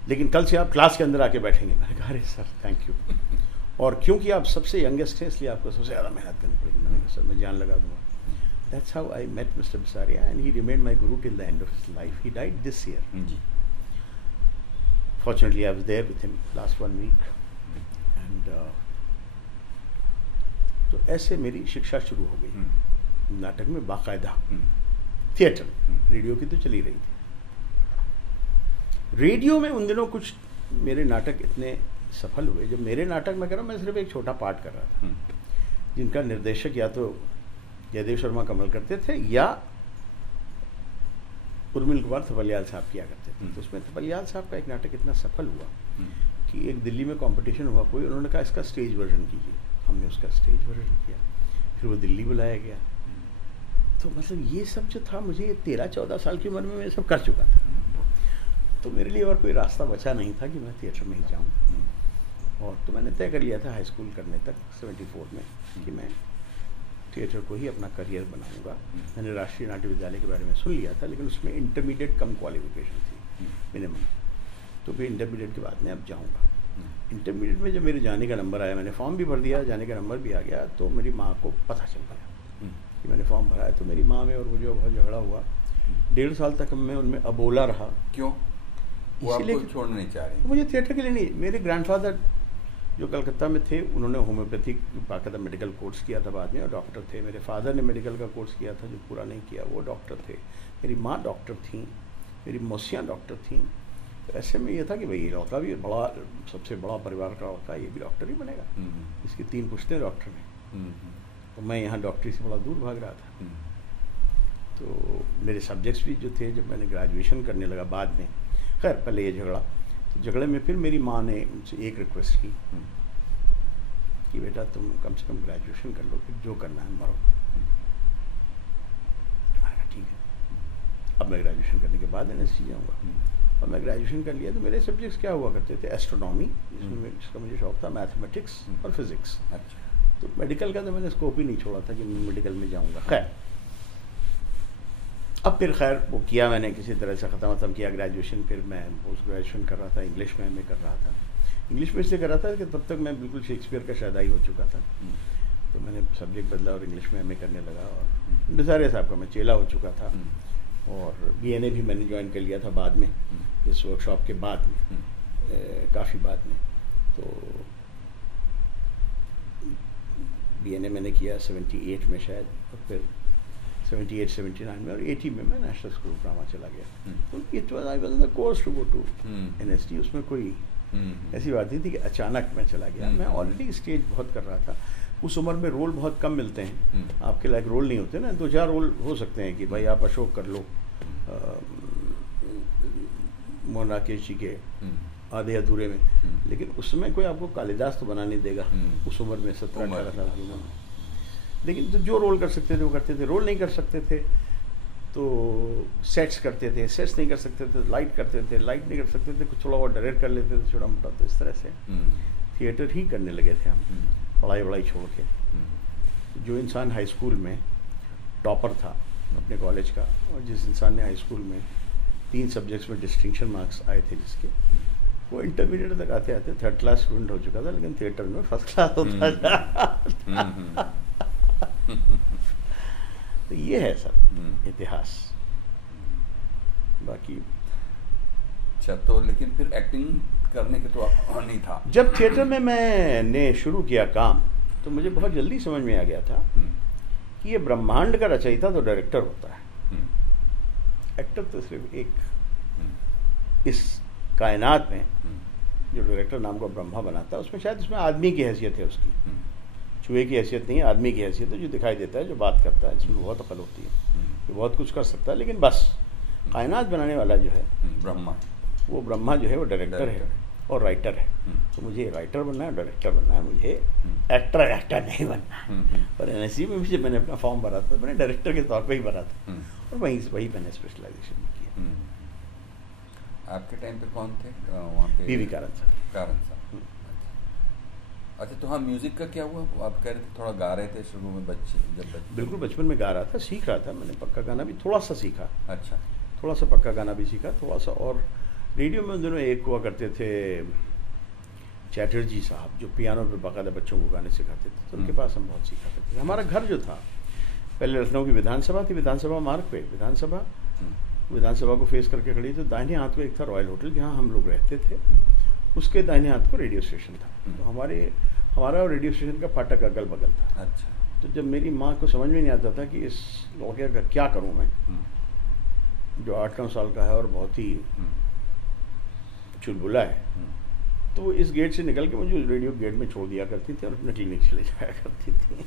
लेकिन कल से आप क्लास के अंदर आके बैठेंगे। मैंने कहा अरे सर थैंक यू, और क्योंकि आप सबसे यंगेस्ट हैं इसलिए आपको सबसे ज़्यादा मेहनत करनी पड़ेगी। मैंने कहा सर मैं जान लगा दूँगा। That's how I met Mr. Bisaria, and he remained my guru till the end of his life. He died this year. Fortunately, I was there with him last 1 week, and तो ऐसे मेरी शिक्षा शुरू हो गई नाटक में बाकायदा। थिएटर, रेडियो की तो चली रही थी। रेडियो में उन दिनों कुछ मेरे नाटक इतने सफल हुए, जब मेरे नाटक में कह रहा हूँ, मैं सिर्फ एक छोटा पार्ट कर रहा था, जिनका निर्देशक या तो जयदेव शर्मा कमल करते थे या उर्मिल कुमार थपलियाल साहब किया करते थे। तो उसमें थपलियाल साहब का एक नाटक इतना सफल हुआ कि एक दिल्ली में कंपटीशन हुआ कोई, उन्होंने कहा इसका स्टेज वर्जन कीजिए। हमने उसका स्टेज वर्जन किया, फिर वो दिल्ली बुलाया गया। तो मतलब ये सब जो था, मुझे 13-14 साल की उम्र में मैं सब कर चुका था, तो मेरे लिए और कोई रास्ता बचा नहीं था कि मैं थिएटर में ही जाऊँ। और तो मैंने तय कर लिया था हाई स्कूल करने तक 74 में कि मैं थिएटर को ही अपना करियर बनाऊंगा। मैंने राष्ट्रीय नाट्य विद्यालय के बारे में सुन लिया था, लेकिन उसमें इंटरमीडिएट कम क्वालिफिकेशन थी मिनिमम, तो फिर इंटरमीडिएट के बाद में अब जाऊंगा। इंटरमीडिएट में जब मेरे जाने का नंबर आया, मैंने फॉर्म भी भर दिया, जाने का नंबर भी आ गया, तो मेरी माँ को पता चल गया कि मैंने फॉर्म भरा है। तो मेरी माँ में और मुझे बहुत झगड़ा हुआ। 1.5 साल तक मैं उनमें अबोला रहा। क्यों? इसीलिए छोड़ना नहीं चाह रही। मुझे थिएटर के लिए नहीं, मेरे ग्रैंडफादर जो कलकत्ता में थे, उन्होंने होम्योपैथिक बाकायदा मेडिकल कोर्स किया था बाद में, और डॉक्टर थे। मेरे फादर ने मेडिकल का कोर्स किया था, जो पूरा नहीं किया, वो डॉक्टर थे। मेरी माँ डॉक्टर थी, मेरी मौसियाँ डॉक्टर थीं। तो ऐसे में ये था कि भाई ये लड़का भी बड़ा, सबसे बड़ा परिवार का लड़का, ये भी डॉक्टर ही बनेगा। इसकी 3 पुश्तें डॉक्टर हैं। तो मैं यहाँ डॉक्टरी से बड़ा दूर भाग रहा था। तो मेरे सब्जेक्ट्स भी जो थे, जब मैंने ग्रेजुएशन करने लगा बाद में, खैर पहले ये झगड़ा, तो झगड़े में फिर मेरी माँ ने मुझसे एक रिक्वेस्ट की कि बेटा तुम कम से कम ग्रेजुएशन कर लो, फिर जो करना है मरो। ठीक है। अब मैं ग्रेजुएशन करने के बाद NSC जाऊँगा, और मैं ग्रेजुएशन कर लिया। तो मेरे सब्जेक्ट्स क्या हुआ करते थे? एस्ट्रोनॉमी, जिसका मुझे शौक था, मैथमेटिक्स और फिजिक्स। तो मेडिकल का तो मैंने स्कोप ही नहीं छोड़ा था कि मैं मेडिकल में जाऊँगा। खैर अब फिर खैर वो किया मैंने, किसी तरह से ख़त्म किया ग्रेजुएशन। फिर मैं पोस्ट ग्रेजुएशन कर रहा था, इंग्लिश में MA कर रहा था। इंग्लिश में इसलिए कर रहा था कि तब तक मैं बिल्कुल शेक्सपियर का शादाई हो चुका था। तो मैंने सब्जेक्ट बदला और इंग्लिश में MA करने लगा, और बिसारिया साहब का मैं चेला हो चुका था। और BNA भी मैंने ज्वाइन कर लिया था बाद में, इस वर्कशॉप के बाद में, काफ़ी बाद में। तो BNA मैंने किया 78 में शायद, और फिर 78-79 में, और 80 में मैं नेशनल स्कूल ऑफ ड्रामा चला गया। तो it was I was in the course to go to NST। उसमें कोई ऐसी बात नहीं थी कि अचानक मैं चला गया। मैं ऑलरेडी स्टेज बहुत कर रहा था। उस उम्र में रोल बहुत कम मिलते हैं, आपके लायक रोल नहीं होते ना, 2-4 रोल हो सकते हैं कि भाई आप अशोक कर लो, मोहन राकेश जी के आधे अधूरे में, लेकिन उस समय कोई आपको कालिदास तो बना नहीं देगा उस उम्र में, 17-18 साल की उम्र में। लेकिन तो जो रोल कर सकते थे वो करते थे, रोल नहीं कर सकते थे तो सेट्स करते थे, सेट्स नहीं कर सकते थे लाइट करते थे, लाइट नहीं कर सकते थे कुछ थोड़ा बहुत डायरेक्ट कर लेते थे छोटा मोटा। तो इस तरह से थिएटर ही करने लगे थे हम, पढ़ाई छोड़ के। जो इंसान हाई स्कूल में टॉपर था अपने कॉलेज का, और जिस इंसान ने हाई स्कूल में 3 सब्जेक्ट्स में डिस्टिंक्शन मार्क्स आए थे जिसके, वो इंटरमीडिएट तक आते आते 3rd क्लास स्टूडेंट हो चुका था, लेकिन थिएटर में 1st क्लास होता था। तो ये है सर इतिहास। बाकी अच्छा, तो लेकिन फिर एक्टिंग करने के तो नहीं था। जब थिएटर में मैंने शुरू किया काम तो मुझे बहुत जल्दी समझ में आ गया था कि ये ब्रह्मांड का रचयिता तो डायरेक्टर होता है, एक्टर तो सिर्फ एक। इस कायनात में जो डायरेक्टर नाम का ब्रह्मा बनाता है, उसमें शायद उसमें आदमी की हैसियत है, उसकी चूहे की हैसियत नहीं है, आदमी की हैसियत है, जो दिखाई देता है, जो बात करता है, जिसमें बहुत अकल होती है, जो बहुत कुछ कर सकता है। लेकिन बस कायनात बनाने वाला जो है ब्रह्मा, वो ब्रह्मा जो है वो डायरेक्टर है और राइटर है। तो मुझे राइटर बनना है, डायरेक्टर बनना है, मुझे एक्टर नहीं बनना है। और एनएससी में भी जब मैंने अपना फॉर्म भरा था, मैंने डायरेक्टर के तौर पे ही भरा था, और वही मैंने स्पेशलाइजेशन किया। आपके टाइम पे कौन थे वहाँ पे? वी कारन साहब। अच्छा, तो हाँ, म्यूजिक का क्या हुआ? आप कह रहे थे थोड़ा गा रहे थे शुरू में, बिल्कुल बचपन में गा रहा था, सीख रहा था। मैंने पक्का गाना भी थोड़ा सा सीखा। अच्छा, थोड़ा सा पक्का गाना भी सीखा, थोड़ा सा। और रेडियो में उन दिनों एक हुआ करते थे चैटर्जी साहब, जो पियानो पे बाकायदा बच्चों को गाने सिखाते थे, तो उनके पास हम बहुत सीखा करते थे। हमारा घर जो था, पहले लखनऊ की विधानसभा थी, विधानसभा मार्ग पे विधानसभा को फेस करके खड़ी, तो दाहिने हाथ को एक था रॉयल होटल जहाँ हम लोग रहते थे, उसके दाहिने हाथ को रेडियो स्टेशन था। तो हमारा रेडियो स्टेशन का फाटक अगल बगल था। अच्छा। तो जब मेरी माँ को समझ में नहीं आता था कि इस लड़के का क्या करूँ मैं, जो 8-9 साल का है और बहुत ही चुलबुला है, तो वो इस गेट से निकल के मुझे रेडियो गेट में छोड़ दिया करती थी और अपने क्लिनिक चले जाया करती थी।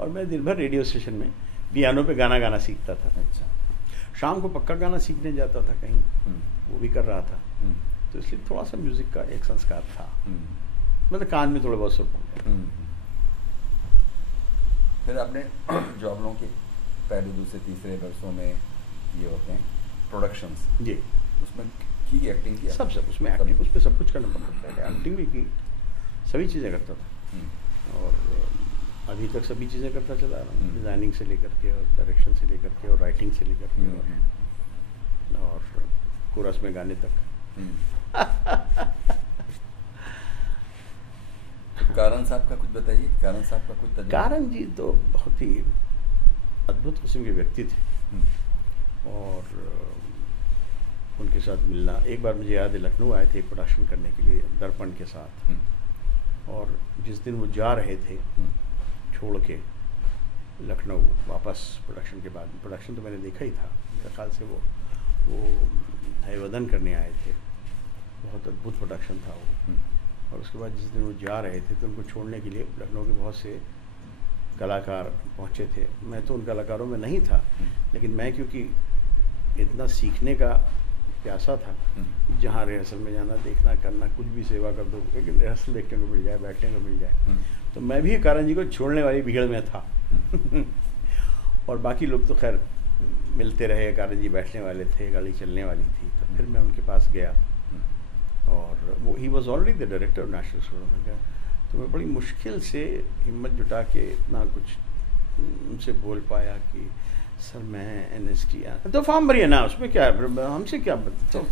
और मैं दिन भर रेडियो स्टेशन में पियानो पे गाना सीखता था। अच्छा। शाम को पक्का गाना सीखने जाता था कहीं, वो भी कर रहा था। तो इसलिए थोड़ा सा म्यूजिक का एक संस्कार था, मतलब कान में थोड़े बहुत सुर पड़ गए। फिर आपने जो आप लोगों के पहले, दूसरे, तीसरे वर्षों में ये होते हैं प्रोडक्शंस, जी, उसमें की एक्टिंग किया? सब उसमें एक्टिंग, उसमें सब कुछ करना पड़ता है। एक्टिंग भी की, सभी चीज़ें करता था, और अभी तक सभी चीज़ें करता चला रहा हूँ, डिज़ाइनिंग से लेकर के और डायरेक्शन से लेकर के और राइटिंग से लेकर के और कोरस में गाने तक। तो कारन साहब का कुछ बताइए, कारन साहब का कुछ तजुर्बा? कारन जी तो बहुत ही अद्भुत किस्म के व्यक्ति थे, और उनके साथ मिलना, एक बार मुझे याद है लखनऊ आए थे प्रोडक्शन करने के लिए दर्पण के साथ, और जिस दिन वो जा रहे थे छोड़ के लखनऊ वापस प्रोडक्शन के बाद, प्रोडक्शन तो मैंने देखा ही था, मेरे ख्याल से वो हैवदन करने आए थे, बहुत अद्भुत प्रोडक्शन था वो। और उसके बाद जिस दिन वो जा रहे थे तो उनको छोड़ने के लिए लखनऊ के बहुत से कलाकार पहुंचे थे। मैं तो उन कलाकारों में नहीं था, लेकिन मैं क्योंकि इतना सीखने का प्यासा था, जहाँ रिहर्सल में जाना, देखना, करना, कुछ भी सेवा कर दो, लेकिन रिहर्सल देखने को मिल जाए, बैठने को मिल जाए, तो मैं भी कारन जी को छोड़ने वाली भीड़ में था। और बाकी लोग तो खैर मिलते रहे, कारन जी बैठने वाले थे, गाड़ी चलने वाली थी। तो फिर मैं उनके पास गया, और वो he was already the director of national school का। तो मैं बड़ी मुश्किल से हिम्मत जुटा के इतना कुछ उनसे बोल पाया कि सर मैं एनएसटी, तो फॉर्म भरिए ना, उसमें क्या है, हमसे क्या तो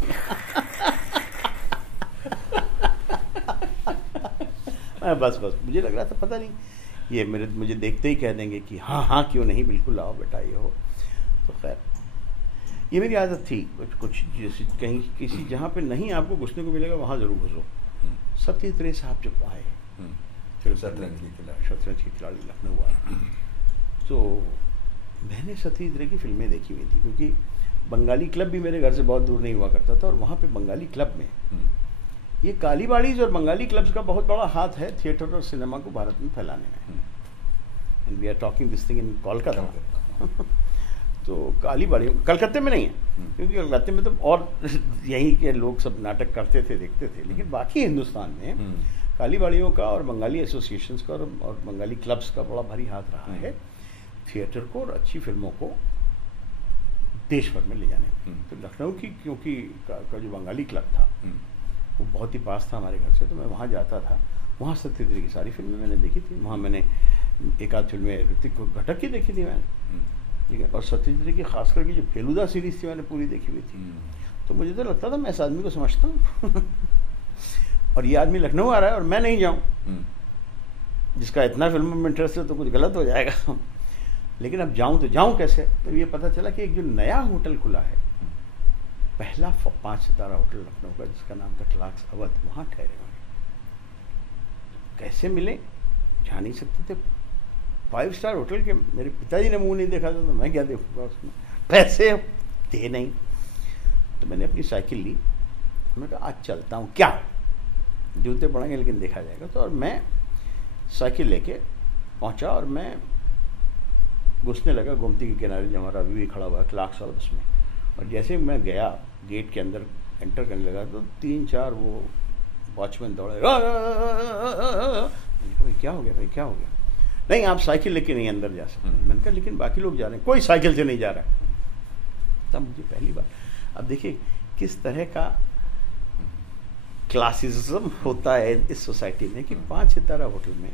बस मुझे लग रहा था पता नहीं ये मुझे देखते ही कह देंगे कि हाँ क्यों नहीं, बिल्कुल आओ बेटा ये हो। तो खैर ये मेरी आदत थी, कुछ जैसे कहीं किसी जहाँ पे नहीं आपको घुसने को मिलेगा वहाँ ज़रूर घुसो। सत्यजीत रे साहब जब आए, शतरंज की खिलाड़ी लखनऊ आए, तो मैंने सत्यजीत रे की फिल्में देखी हुई थी, क्योंकि बंगाली क्लब भी मेरे घर से बहुत दूर नहीं हुआ करता था, और वहाँ पे बंगाली क्लब में ये कालीबाड़ीज और बंगाली क्लब्स का बहुत बड़ा हाथ है थिएटर और सिनेमा को भारत में फैलाने में। And we are talking this thing in Kolkata. तो कालीबाड़ी कलकत्ते में नहीं है, क्योंकि कलकत्ते में तो और यहीं के लोग सब नाटक करते थे, देखते थे, लेकिन बाकी हिंदुस्तान में कालीबाड़ियों का और बंगाली एसोसिएशंस का और बंगाली क्लब्स का बड़ा भारी हाथ रहा है थिएटर को और अच्छी फिल्मों को देश भर में ले जाने में। तो लखनऊ की क्योंकि का जो बंगाली क्लब था वो बहुत ही पास था हमारे घर से, तो मैं वहाँ जाता था। वहाँ सत्यजित की सारी फिल्में मैंने देखी थी। वहाँ मैंने एक आध फिल्में ऋतिक घटक की देखी थी मैंने, ठीक है, और सत्यजित की खास करके जो फेलुदा सीरीज थी मैंने पूरी देखी हुई थी। तो मुझे तो लगता था मैं इस आदमी को समझता हूँ और ये आदमी लखनऊ आ रहा है और मैं नहीं जाऊँ, जिसका इतना फिल्मों में इंटरेस्ट है तो कुछ गलत हो जाएगा। लेकिन अब जाऊँ तो जाऊँ कैसे? तो ये पता चला कि एक जो नया होटल खुला है, पहला 5 सितारा होटल लखनऊ का, जिसका नाम था क्लार्क्स अवध, वहाँ ठहरे हुए। कैसे मिले जा नहीं सकते थे। 5 स्टार होटल के मेरे पिताजी ने मुंह नहीं देखा था, तो मैं क्या देखूंगा उसमें, पैसे थे नहीं। तो मैंने अपनी साइकिल ली, मैं कहा आज चलता हूँ, क्या जूते पड़ेंगे लेकिन देखा जाएगा। तो और मैं साइकिल लेके पहुँचा और मैं घुसने लगा गोमती के किनारे, जो हमारा अभी भी खड़ा हुआ है क्लार्क्स अवध, उसमें। और जैसे मैं गया गेट के अंदर एंटर करने लगा तो 3-4 वो वॉचमैन दौड़े, भाई क्या हो गया, भाई क्या हो गया? नहीं आप साइकिल लेके नहीं अंदर जा सकते। मैंने कहा लेकिन बाकी लोग जा रहे हैं, कोई साइकिल से नहीं जा रहा है। तब मुझे पहली बार, अब देखिए किस तरह का क्लासिज्म होता है इस सोसाइटी में कि 5 सितारा होटल में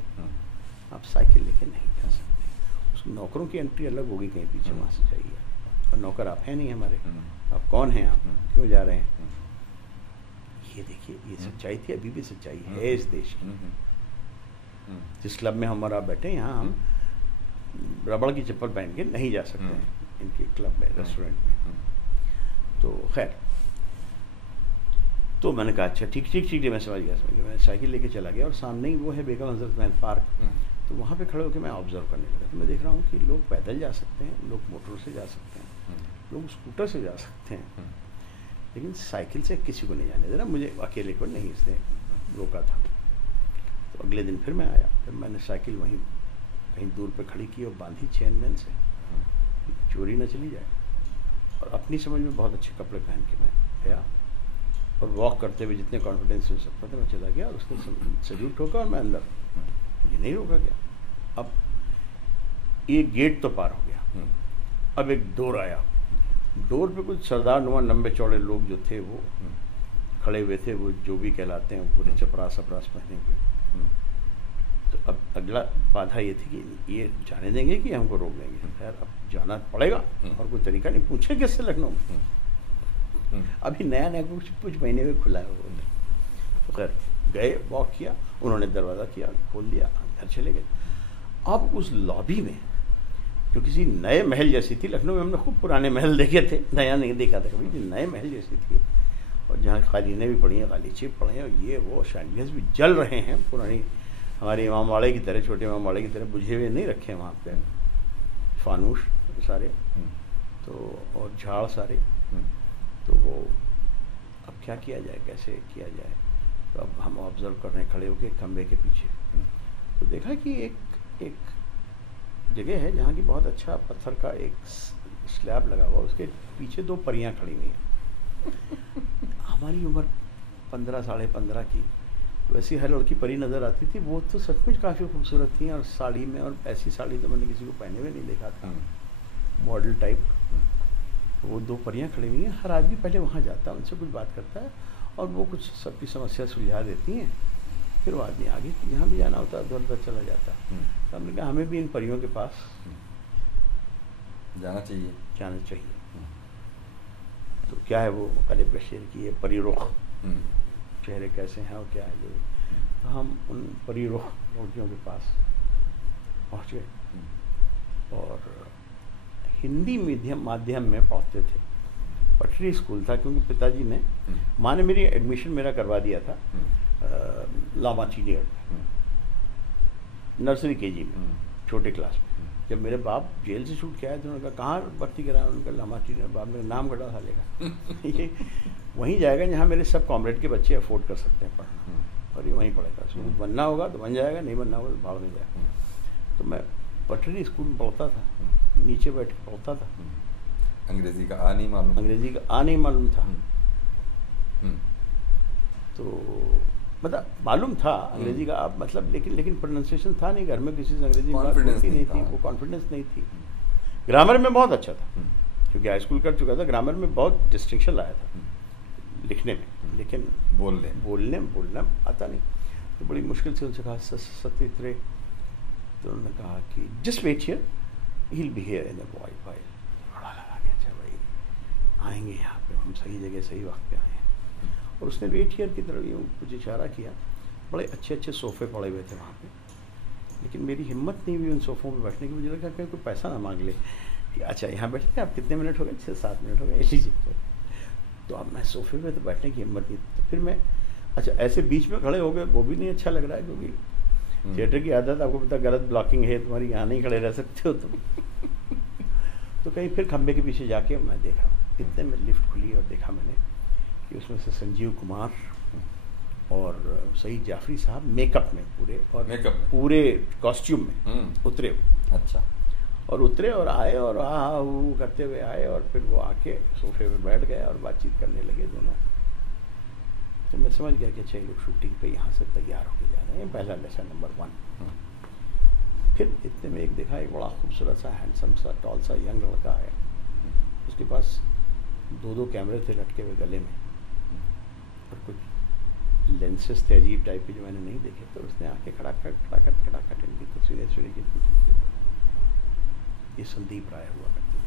आप साइकिल लेके नहीं जा सकते। उस नौकरों की एंट्री अलग होगी, कहीं पीछे वहाँ से जाइए, और नौकर आप हैं नहीं हमारे, आप कौन हैं, आप क्यों जा रहे हैं? ये देखिए, ये सच्चाई थी, अभी भी सच्चाई है इस देश की। जिस क्लब में हम और आप बैठे, यहाँ हम रबड़ की चप्पल पहन के नहीं जा सकते हैं इनके क्लब में, रेस्टोरेंट में। तो खैर, तो मैंने कहा अच्छा ठीक ठीक ठीक है, मैं समझ गया। मैं साइकिल लेके चला गया और सामने ही वो है बेगम हजरत महल पार्क। तो वहाँ पे खड़े होकर मैं ऑब्जर्व करने लगा। तो मैं देख रहा हूँ कि लोग पैदल जा सकते हैं, लोग मोटर से जा सकते हैं, लोग स्कूटर से जा सकते हैं, लेकिन साइकिल से किसी को नहीं जाने देना। मुझे अकेले को नहीं इसने रोका था। तो अगले दिन फिर मैं आया, फिर मैंने साइकिल वहीं कहीं दूर पे खड़ी की और बांधी चेन मैन से, चोरी न चली जाए। और अपनी समझ में बहुत अच्छे कपड़े पहन के मैं गया और वॉक करते हुए जितने कॉन्फिडेंस से हो सकता था मैं चला गया। और उसने सल्यूट ठोका और मैं अंदर, मुझे नहीं रोका गया। अब एक गेट तो पार हो गया, अब एक डोर आया। डोर पे कुछ सरदार नुमा लंबे चौड़े लोग जो थे वो खड़े हुए थे, वो जो भी कहलाते हैं, पूरे चपरास अपरास पहने हुए। तो अब अगला बाधा ये थी कि ये जाने देंगे कि हमको रोक देंगे। खैर अब जाना पड़ेगा और कोई तरीका नहीं, पूछे किससे लखनऊ में, अभी नया नया कुछ महीने में खुला है वो। तो खैर गए, वॉक किया, उन्होंने दरवाज़ा किया, खोल दिया, अंदर चले गए। अब उस लॉबी में जो किसी नए महल जैसी थी, लखनऊ में हमने खूब पुराने महल देखे थे, नया नहीं देखा था कभी, नए महल जैसी थी, और जहाँ कालीनें भी पड़ी हैं, गालीचे पड़े हैं, और ये वो शैंडलियर्स भी जल रहे हैं, पुरानी हमारे इमाम वाड़े की तरह, छोटे इमाम वाड़े की तरह बुझे हुए नहीं रखे हैं वहाँ पे, फानूस सारे, तो और झाड़ सारे। तो वो अब क्या किया जाए, कैसे किया जाए? तो अब हम ऑब्जर्व कर रहे हैं खड़े होकर खंबे के पीछे। तो देखा कि एक जगह है जहाँ की बहुत अच्छा पत्थर का एक स्लैब लगा हुआ, उसके पीछे 2 परियां खड़ी हुई हैं। हमारी उम्र 15 साढ़े 15 की, तो ऐसी हर लड़की परी नज़र आती थी। वो तो सचमुच काफ़ी खूबसूरत थी, और साड़ी में, और ऐसी साड़ी तो मैंने किसी को पहने हुए नहीं देखा था, मॉडल टाइप। वो 2 परियां खड़ी हुई हैं। हर आदमी पहले वहाँ जाता है, उनसे कुछ बात करता है, और वो कुछ सबकी समस्या सुलझा देती हैं। फिर वो आदमी आगे जहाँ भी जाना होता है उधर उधर चला जाता। तो हमने कहा हमें भी इन परियों के पास जाना चाहिए। तो क्या है वो ग़ालिब का शेर की, ये परी रुख चेहरे कैसे हैं और क्या है जो। तो हम उन परी रुख लड़कियों के पास पहुँच गए, और हिंदी माध्यम में पढ़ते थे। पटरी स्कूल था, क्योंकि पिताजी ने, माँ ने मेरी एडमिशन मेरा करवा दिया था लामा चीनियर में, नर्सरी केजी में, छोटे क्लास में। जब मेरे बाप जेल से छूट के आए तो उन्होंने कहा कहाँ भर्ती कराया? उन्होंने कहा लामा चीनियर। बाप मेरा नाम गड़ा था लेगा ये वहीं जाएगा जहाँ मेरे सब कॉमरेड के बच्चे अफोर्ड कर सकते हैं पढ़ना, और ये वहीं पढ़ेगा। उसको कुछ बनना होगा तो बन जाएगा, नहीं बनना होगा तो भाड़ में जाएगा। तो मैं पटरी स्कूल में पढ़ता था, नीचे बैठ के पढ़ता था। अंग्रेजी का आ नहीं मालूम? अंग्रेजी का आ नहीं मालूम था। तो मतलब मालूम था अंग्रेजी का आप मतलब, लेकिन प्रोनाउंसिएशन था नहीं, घर में किसी से अंग्रेजी बात होती नहीं थी, वो कॉन्फिडेंस नहीं थी। ग्रामर में बहुत अच्छा था, क्योंकि हाई स्कूल कर चुका था, ग्रामर में बहुत डिस्टिंक्शन लाया था लिखने में, लेकिन बोलना आता नहीं। तो बड़ी मुश्किल से उनसे कहा सत्यत्र, तो उन्होंने कहा कि just wait here, he will be here in a while. बड़ा लगा कि अच्छा भाई आएंगे यहाँ पे, हम सही जगह सही वक्त पे आए हैं। और उसने वेट हियर की तरफ यूँ कुछ इशारा किया। बड़े अच्छे अच्छे सोफ़े पड़े हुए थे वहाँ पे, लेकिन मेरी हिम्मत नहीं हुई उन सोफ़ों पे बैठने की। मुझे लगा कि कोई पैसा ना मांग ले कि अच्छा यहाँ बैठते आप, कितने मिनट हो गए? 6-7 मिनट हो गए, लीजिए। तो अब मैं सोफ़े पे तो बैठने की हिम्मत नहीं, तो फिर मैं अच्छा ऐसे बीच में खड़े हो गए, वो भी नहीं अच्छा लग रहा है, क्योंकि थिएटर की आदत आपको पता, गलत ब्लॉकिंग है तुम्हारी, यहाँ नहीं खड़े रह सकते हो तुम। तो कहीं फिर खंबे के पीछे जाके मैं देखा, इतने में लिफ्ट खुली और देखा मैंने कि उसमें से संजीव कुमार और सईद जाफरी साहब मेकअप में पूरे, और पूरे कॉस्ट्यूम में उतरे। अच्छा। और उतरे और आए और वो करते हुए आए, और फिर वो आके सोफे पे बैठ गए और बातचीत करने लगे दोनों। तो मैं समझ गया कि अच्छा ये लोग शूटिंग पे यहाँ से तैयार होके जा रहे हैं, पहला लेसन नंबर 1। फिर इतने में एक देखा, एक बड़ा खूबसूरत सा हैंडसम सा टॉल सा यंग लड़का आया। उसके पास 2 कैमरे थे लटके हुए गले में, और कुछ लेंसेज थे अजीब टाइप के जो मैंने नहीं देखे। तो उसने आके खड़ाखट इनकी तस्वीरें की। ये संदीप राय हुआ करते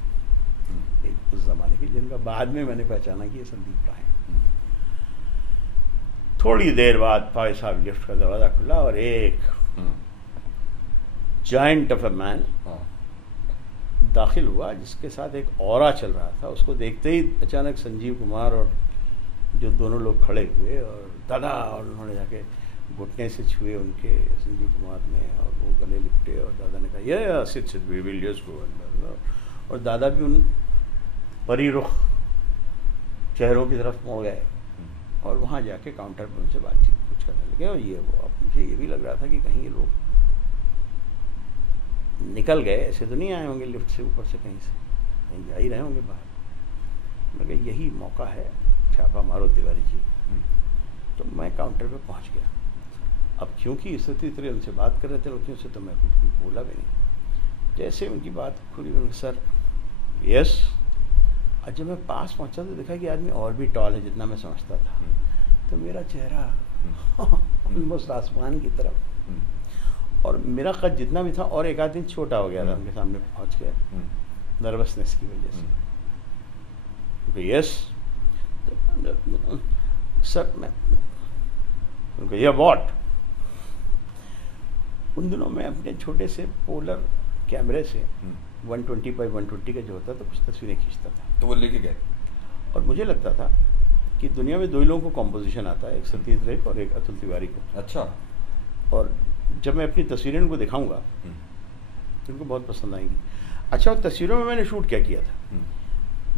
थे एक उस जमाने के, जिनका बाद में मैंने पहचाना कि ये संदीप राय। थोड़ी देर बाद भाई साहब लिफ्ट का दरवाजा खुला और एक जायंट ऑफ अ मैन दाखिल हुआ, जिसके साथ एक ऑरा चल रहा था। उसको देखते ही अचानक संजीव कुमार और जो दोनों लोग खड़े हुए और दादा, और उन्होंने जाके घुटने से छुए उनके, संजीव कुमार ने, और वो गले लिपटे, और दादा ने कहा ये sit we will just go. और दादा भी उन परिरुख चेहरों की तरफ मुड़ गए और वहाँ जाके काउंटर पर उनसे बातचीत कुछ करने लगे। और ये वो, अब मुझे ये भी लग रहा था कि कहीं ये लोग निकल गए, ऐसे तो नहीं आए होंगे लिफ्ट से ऊपर से, कहीं से कहीं जा ही रहे होंगे बाहर। मैं कहा यही मौका है, छापा मारो तिवारी जी। तो मैं काउंटर पे पहुंच गया। अब क्योंकि सत्यत्र उनसे बात कर रहे थे लड़कियों से, तो मैं कुछ भी बोला भी नहीं। जैसे उनकी बात खुली, उन्होंने सर यस। और जब मैं पास पहुंचा तो देखा कि आदमी और भी टॉल है जितना मैं समझता था। तो मेरा चेहरा ऑलमोस्ट आसमान की तरफ, और मेरा कद जितना भी था और एक आध दिन छोटा हो गया था उनके सामने पहुंच गया, नर्वसनेस की वजह से। यस सर, मैं उनको ये व्हाट। उन दिनों मैं अपने छोटे से पोलर कैमरे से 120x120 का जो होता था कुछ तस्वीरें खींचता था। तो वो लेके गए, और मुझे लगता था कि दुनिया में 2 ही लोगों को कॉम्पोजिशन आता है, एक सत्यजीत रे और एक अतुल तिवारी को। अच्छा। और जब मैं अपनी तस्वीरें उनको दिखाऊंगा तो उनको बहुत पसंद आएंगी। अच्छा, और तस्वीरों में मैंने शूट क्या किया था,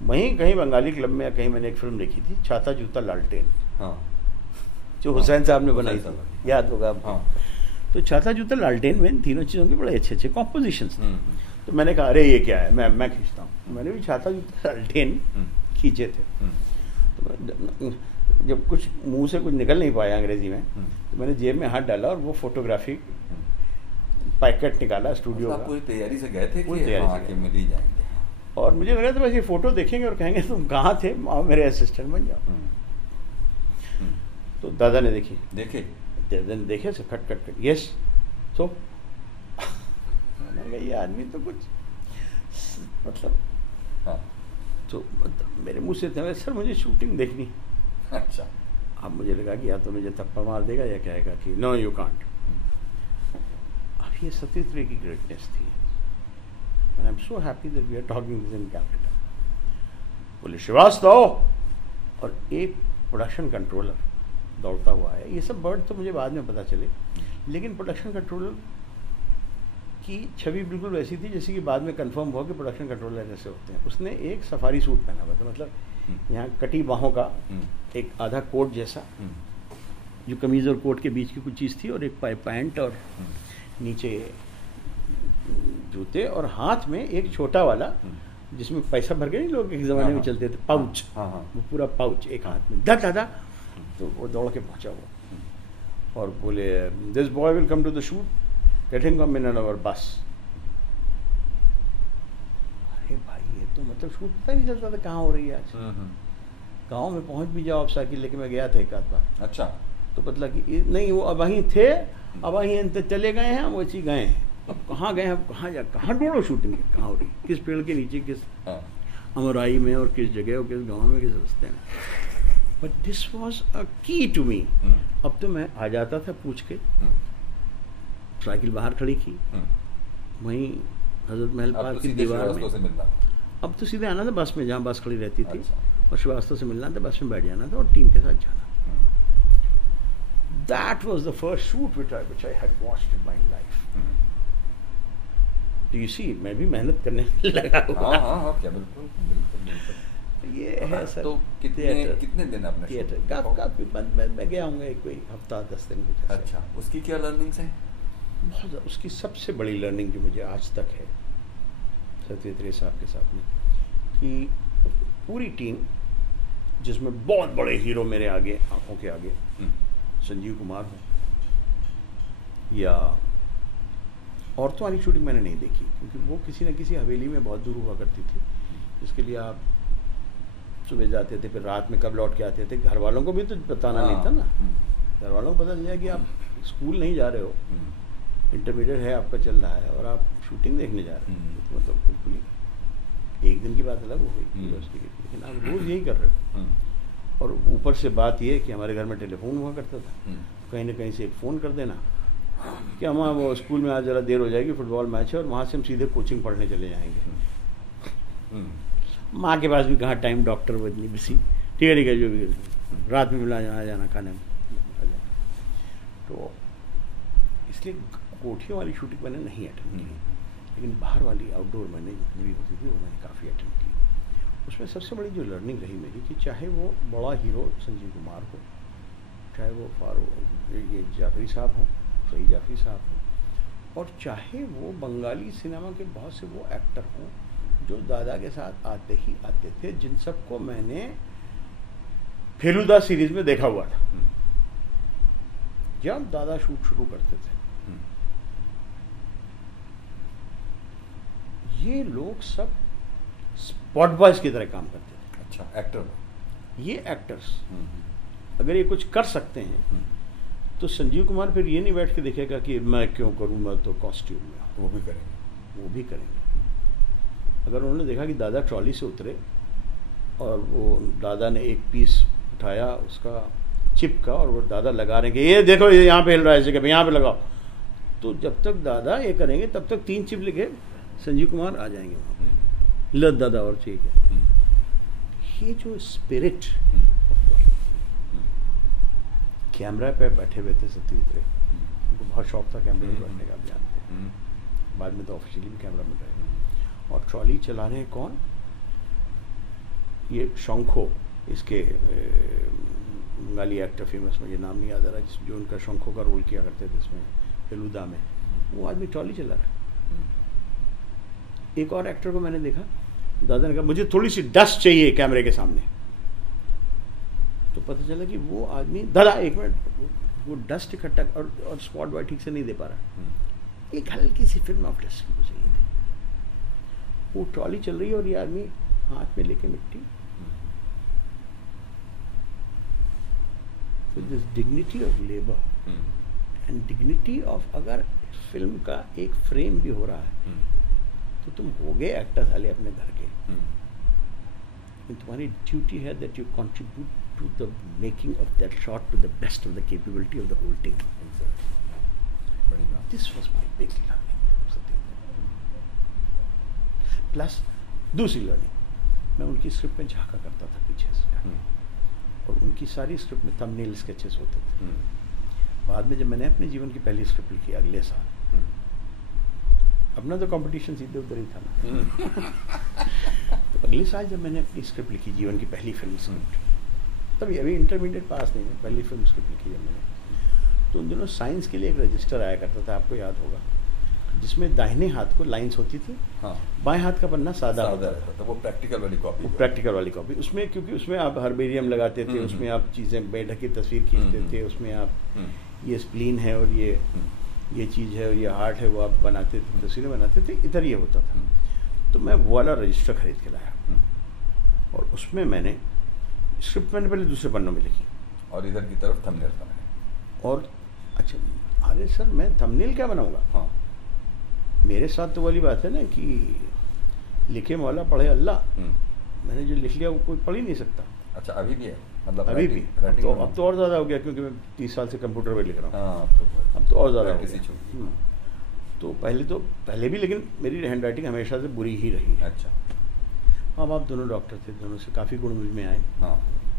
वहीं कहीं बंगाली क्लब में या कहीं मैंने एक फिल्म देखी थी, छाता जूता लालटेन, जो हुसैन साहब ने बनाई थी, याद होगा आपको। तो छाता जूता लालटेन में तीनों चीज़ों के बड़े अच्छे अच्छे कॉम्पोजिशंस थे। तो मैंने कहा अरे ये क्या है, मैं खींचता हूँ। मैंने भी छाता जूता लालटेन खींचे थे। तो जब कुछ मुंह से कुछ निकल नहीं पाया अंग्रेजी में, तो मैंने जेब में हाथ डाला और वो फोटोग्राफी पैकेट निकाला स्टूडियो का। पूरी तैयारी से गए थे पूरी तैयारी से मिल ही जाएंगे। और मुझे लगा था बस ये फोटो देखेंगे और कहेंगे तुम कहाँ थे, आओ मेरे असिस्टेंट बन जाओ। तो दादा ने देखे से खट यस। तो मैंने कहा ये आदमी तो कुछ मतलब तो मेरे मुंह से था सर मुझे शूटिंग देखनी। अच्छा। अब मुझे लगा कि या तो मुझे थप्पड़ मार देगा या कहेगा कि नो यू कांट। अब ये सत्यजीत की ग्रेटनेस थी, and I'm so happy that we are talking this in Calcutta। बोले श्रीवास्तव, और एक प्रोडक्शन कंट्रोलर दौड़ता हुआ है। ये सब वर्ड तो मुझे बाद में पता चले, लेकिन प्रोडक्शन कंट्रोलर की छवि बिल्कुल वैसी थी जैसे कि बाद में कंफर्म हुआ कि प्रोडक्शन कंट्रोलर ऐसे होते हैं। उसने एक सफारी सूट पहना हुआ था, मतलब यहाँ कटी बाहों का एक आधा कोट जैसा, जो कमीज और कोट के बीच की कुछ चीज़ थी, और एक पैंट और नीचे जूते, और हाथ में एक छोटा वाला जिसमें पैसा भर के नहीं लोग एक ज़माने में चलते थे, पाउच, वो पूरा पाउच एक हाथ में। दादा तो वो दौड़ के पहुंचा वो और बोले, this boy will come to the shoot, get him come in our bus. अरे भाई, ये तो मतलब शूट पता नहीं चलता था कहाँ हो रही है आज। गाँव में पहुंच भी जाओ आप साइकिल लेके, मैं गया था एक आध बार। अच्छा। तो मतलब कि नहीं, वो अब वहीं थे, अब वहीं चले गए हैं, हम वैसे गए हैं। अब कहाँ गए, अब कहाँ ढूंढो शूटिंग कहाँ हो रही, किस पेड़ के नीचे, किस अमराई में, और किस जगह, और किस गांव में, किस रास्ते में। बट दिस वॉज अ की टू मी। अब तो मैं आ जाता था पूछ के, साइकिल बाहर खड़ी की, वहीं हजरत महल पार्क की दीवार में। अब तो सीधे आना था बस में, जहाँ बस खड़ी रहती थी, और श्रीवास्तव से मिलना था, बस में बैठ जाना था और टीम के साथ जाना। That was the first shoot which I had watched in my life. Do you see? मैं भी मेहनत करने लगा हुआ। हाँ, क्या बिल्कुल। ये है सर। तो कितने दिन आपने थिएटर काफी मैं गया हूँगा कोई हफ्ता 10 दिन कुछ। अच्छा, उसकी क्या लर्निंग्स हैं? बहुत, उसकी सबसे बड़ी लर्निंग जो मुझे आज तक है सत्येंद्र साहब के साथ में, कि पूरी टीम जिसमें बहुत बड़े हीरो मेरे आगे, आंखों के आगे, संजीव कुमार हो, या औरतों वाली शूटिंग मैंने नहीं देखी, क्योंकि वो किसी न किसी हवेली में बहुत दूर हुआ करती थी, जिसके लिए आप सुबह जाते थे, फिर रात में कब लौट के आते थे, घर वालों को भी तो बताना नहीं था ना। घर वालों को पता चल जाए कि आप स्कूल नहीं जा रहे हो, इंटरमीडिएट है आपका चल रहा है, और आप शूटिंग देखने जा रहे हो, तो मतलब बिल्कुल ही एक दिन की बात अलग हो गई यूनिवर्सिटी की, लेकिन आप रोज़ यही कर रहे हो। और ऊपर से बात ये कि हमारे घर में टेलीफोन हुआ करता था, कहीं ना कहीं से एक फ़ोन कर देना कि हम वो स्कूल में आज ज़रा देर हो जाएगी, फुटबॉल मैच है, और वहाँ से हम सीधे कोचिंग पढ़ने चले जाएंगे। माँ के पास भी कहाँ टाइम, डॉक्टर वो इतनी बिजी, ठीक है जो भी, रात में मिला आ जाना खाने में आ जाना। तो इसलिए कोठियों वाली शूटिंग मैंने नहीं अटेंड की, लेकिन बाहर वाली आउटडोर मैंने जितनी भी होती थी वो मैंने काफ़ी अटेंड की। उसमें सबसे बड़ी जो लर्निंग रही मेरी, कि चाहे वो बड़ा हीरो संजीव कुमार हो, चाहे वो फारूक ये जाफरी साहब हो, सही जाफरी साहब हो, और चाहे वो बंगाली सिनेमा के बहुत से वो एक्टर हों जो दादा के साथ आते ही आते थे, जिन सबको मैंने फेलुदा सीरीज में देखा हुआ था जब दादा शूट शुरू करते थे। ये लोग सब स्पॉट बॉयज की तरह काम करते थे। अच्छा, एक्टर, ये एक्टर्स अगर ये कुछ कर सकते हैं, तो संजीव कुमार फिर ये नहीं बैठ के देखेगा कि मैं क्यों करूं, मैं तो कॉस्ट्यूम में, वो भी करेंगे। अगर उन्होंने देखा कि दादा ट्रॉली से उतरे और वो दादा ने एक पीस उठाया उसका चिप का, और वो दादा लगा रहे हैं कि ये देखो ये यहाँ पे हिल रहा है, जगह यहाँ पे लगाओ, तो जब तक दादा ये करेंगे तब तक 3 चिप लिखे संजीव कुमार आ जाएंगे वहाँ पे, लद दादा और ठीक है। ये जो स्पिरिट ऑफ वर्क, कैमरा पे बैठे हुए थे सत्येंद्र, उनको बहुत शौक था कैमरे में बैठने का, आप जानते हैं, बाद में तो ऑफिशियली भी कैमरा में रहे। और ट्रॉली चला रहे हैं कौन, ये शंखो, इसके बंगाली एक्टर फेमस, मुझे नाम नहीं याद आ रहा, जो उनका शंखो का रोल किया करते थे इसमें फेलुदा में, वो आदमी ट्रॉली चला रहा है। एक और एक्टर को मैंने देखा, दादा ने कहा मुझे थोड़ी सी डस्ट चाहिए कैमरे के सामने, तो पता चला कि वो आदमी, दादा एक मिनट, वो डस्ट इकट्ठा और स्पॉट बॉय ठीक से नहीं दे पा रहा, एक हल्की सी फिल्म ऑफ डस्ट को चाहिए थी। वो ट्रॉली चल रही है और ये आदमी हाथ में लेके मिट्टी, this dignity of labour and dignity of, अगर फिल्म का एक फ्रेम भी हो रहा है तो तुम हो गए एक्टर साले अपने घर के, तुम्हारी ड्यूटी है that you contribute to the making of that shot to the best of the capability of the whole team. This was my big learning Satyendra. Plus दूसरी लर्निंग, मैं उनकी स्क्रिप्ट में झांका करता था पीछे से, और उनकी सारी स्क्रिप्ट में थंबनेल स्केचेस होते थे। बाद में जब मैंने अपने जीवन की पहली स्क्रिप्ट लिखी अगले साल, अपना तो कंपटीशन सीधे उधर ही था ना तो अगले साल जब मैंने अपनी स्क्रिप्ट लिखी, जीवन की पहली फिल्म स्क्रिप्ट, तभी अभी इंटरमीडिएट पास नहीं है, पहली फिल्म स्क्रिप्ट लिखी है मैंने। तो उन दिनों साइंस के लिए एक रजिस्टर आया करता था, आपको याद होगा, जिसमें दाहिने हाथ को लाइंस होती थी, हाँ, बाएं हाथ का पन्ना सादा होता था। तो वो प्रैक्टिकल वाली कॉपी, वो प्रैक्टिकल वाली कॉपी, उसमें क्योंकि उसमें आप हर्बेरियम लगाते थे, उसमें आप चीज़ें बैठ की तस्वीर खींचते थे, उसमें आप ये स्प्लीन है और ये चीज़ है और ये हार्ट है, वो आप बनाते थे, तस्वीरें बनाते थे, इधर ये होता था। तो मैं वो वाला रजिस्टर खरीद के लाया और उसमें मैंने स्क्रिप्ट मैंने पहले दूसरे पन्नों में लिखी और इधर की तरफ थंबनेल बनाया। और अच्छा, अरे सर मैं थंबनेल क्या बनाऊंगा? हाँ, मेरे साथ तो वाली बात है ना कि लिखे मौला पढ़े अल्लाह। मैंने जो लिख लिया वो कोई पढ़ ही नहीं सकता। अच्छा, अभी भी है? मतलब अभी भी अब तो और ज़्यादा हो गया, क्योंकि मैं 30 साल से कंप्यूटर पर लिख रहा हूँ। हाँ, अब तो और ज़्यादा हो किसी गया। तो पहले भी, लेकिन मेरी हैंड राइटिंग हमेशा से बुरी ही रही है। अच्छा, माँ बाप दोनों डॉक्टर थे, दोनों से काफ़ी गुण मुझ में आए। हाँ,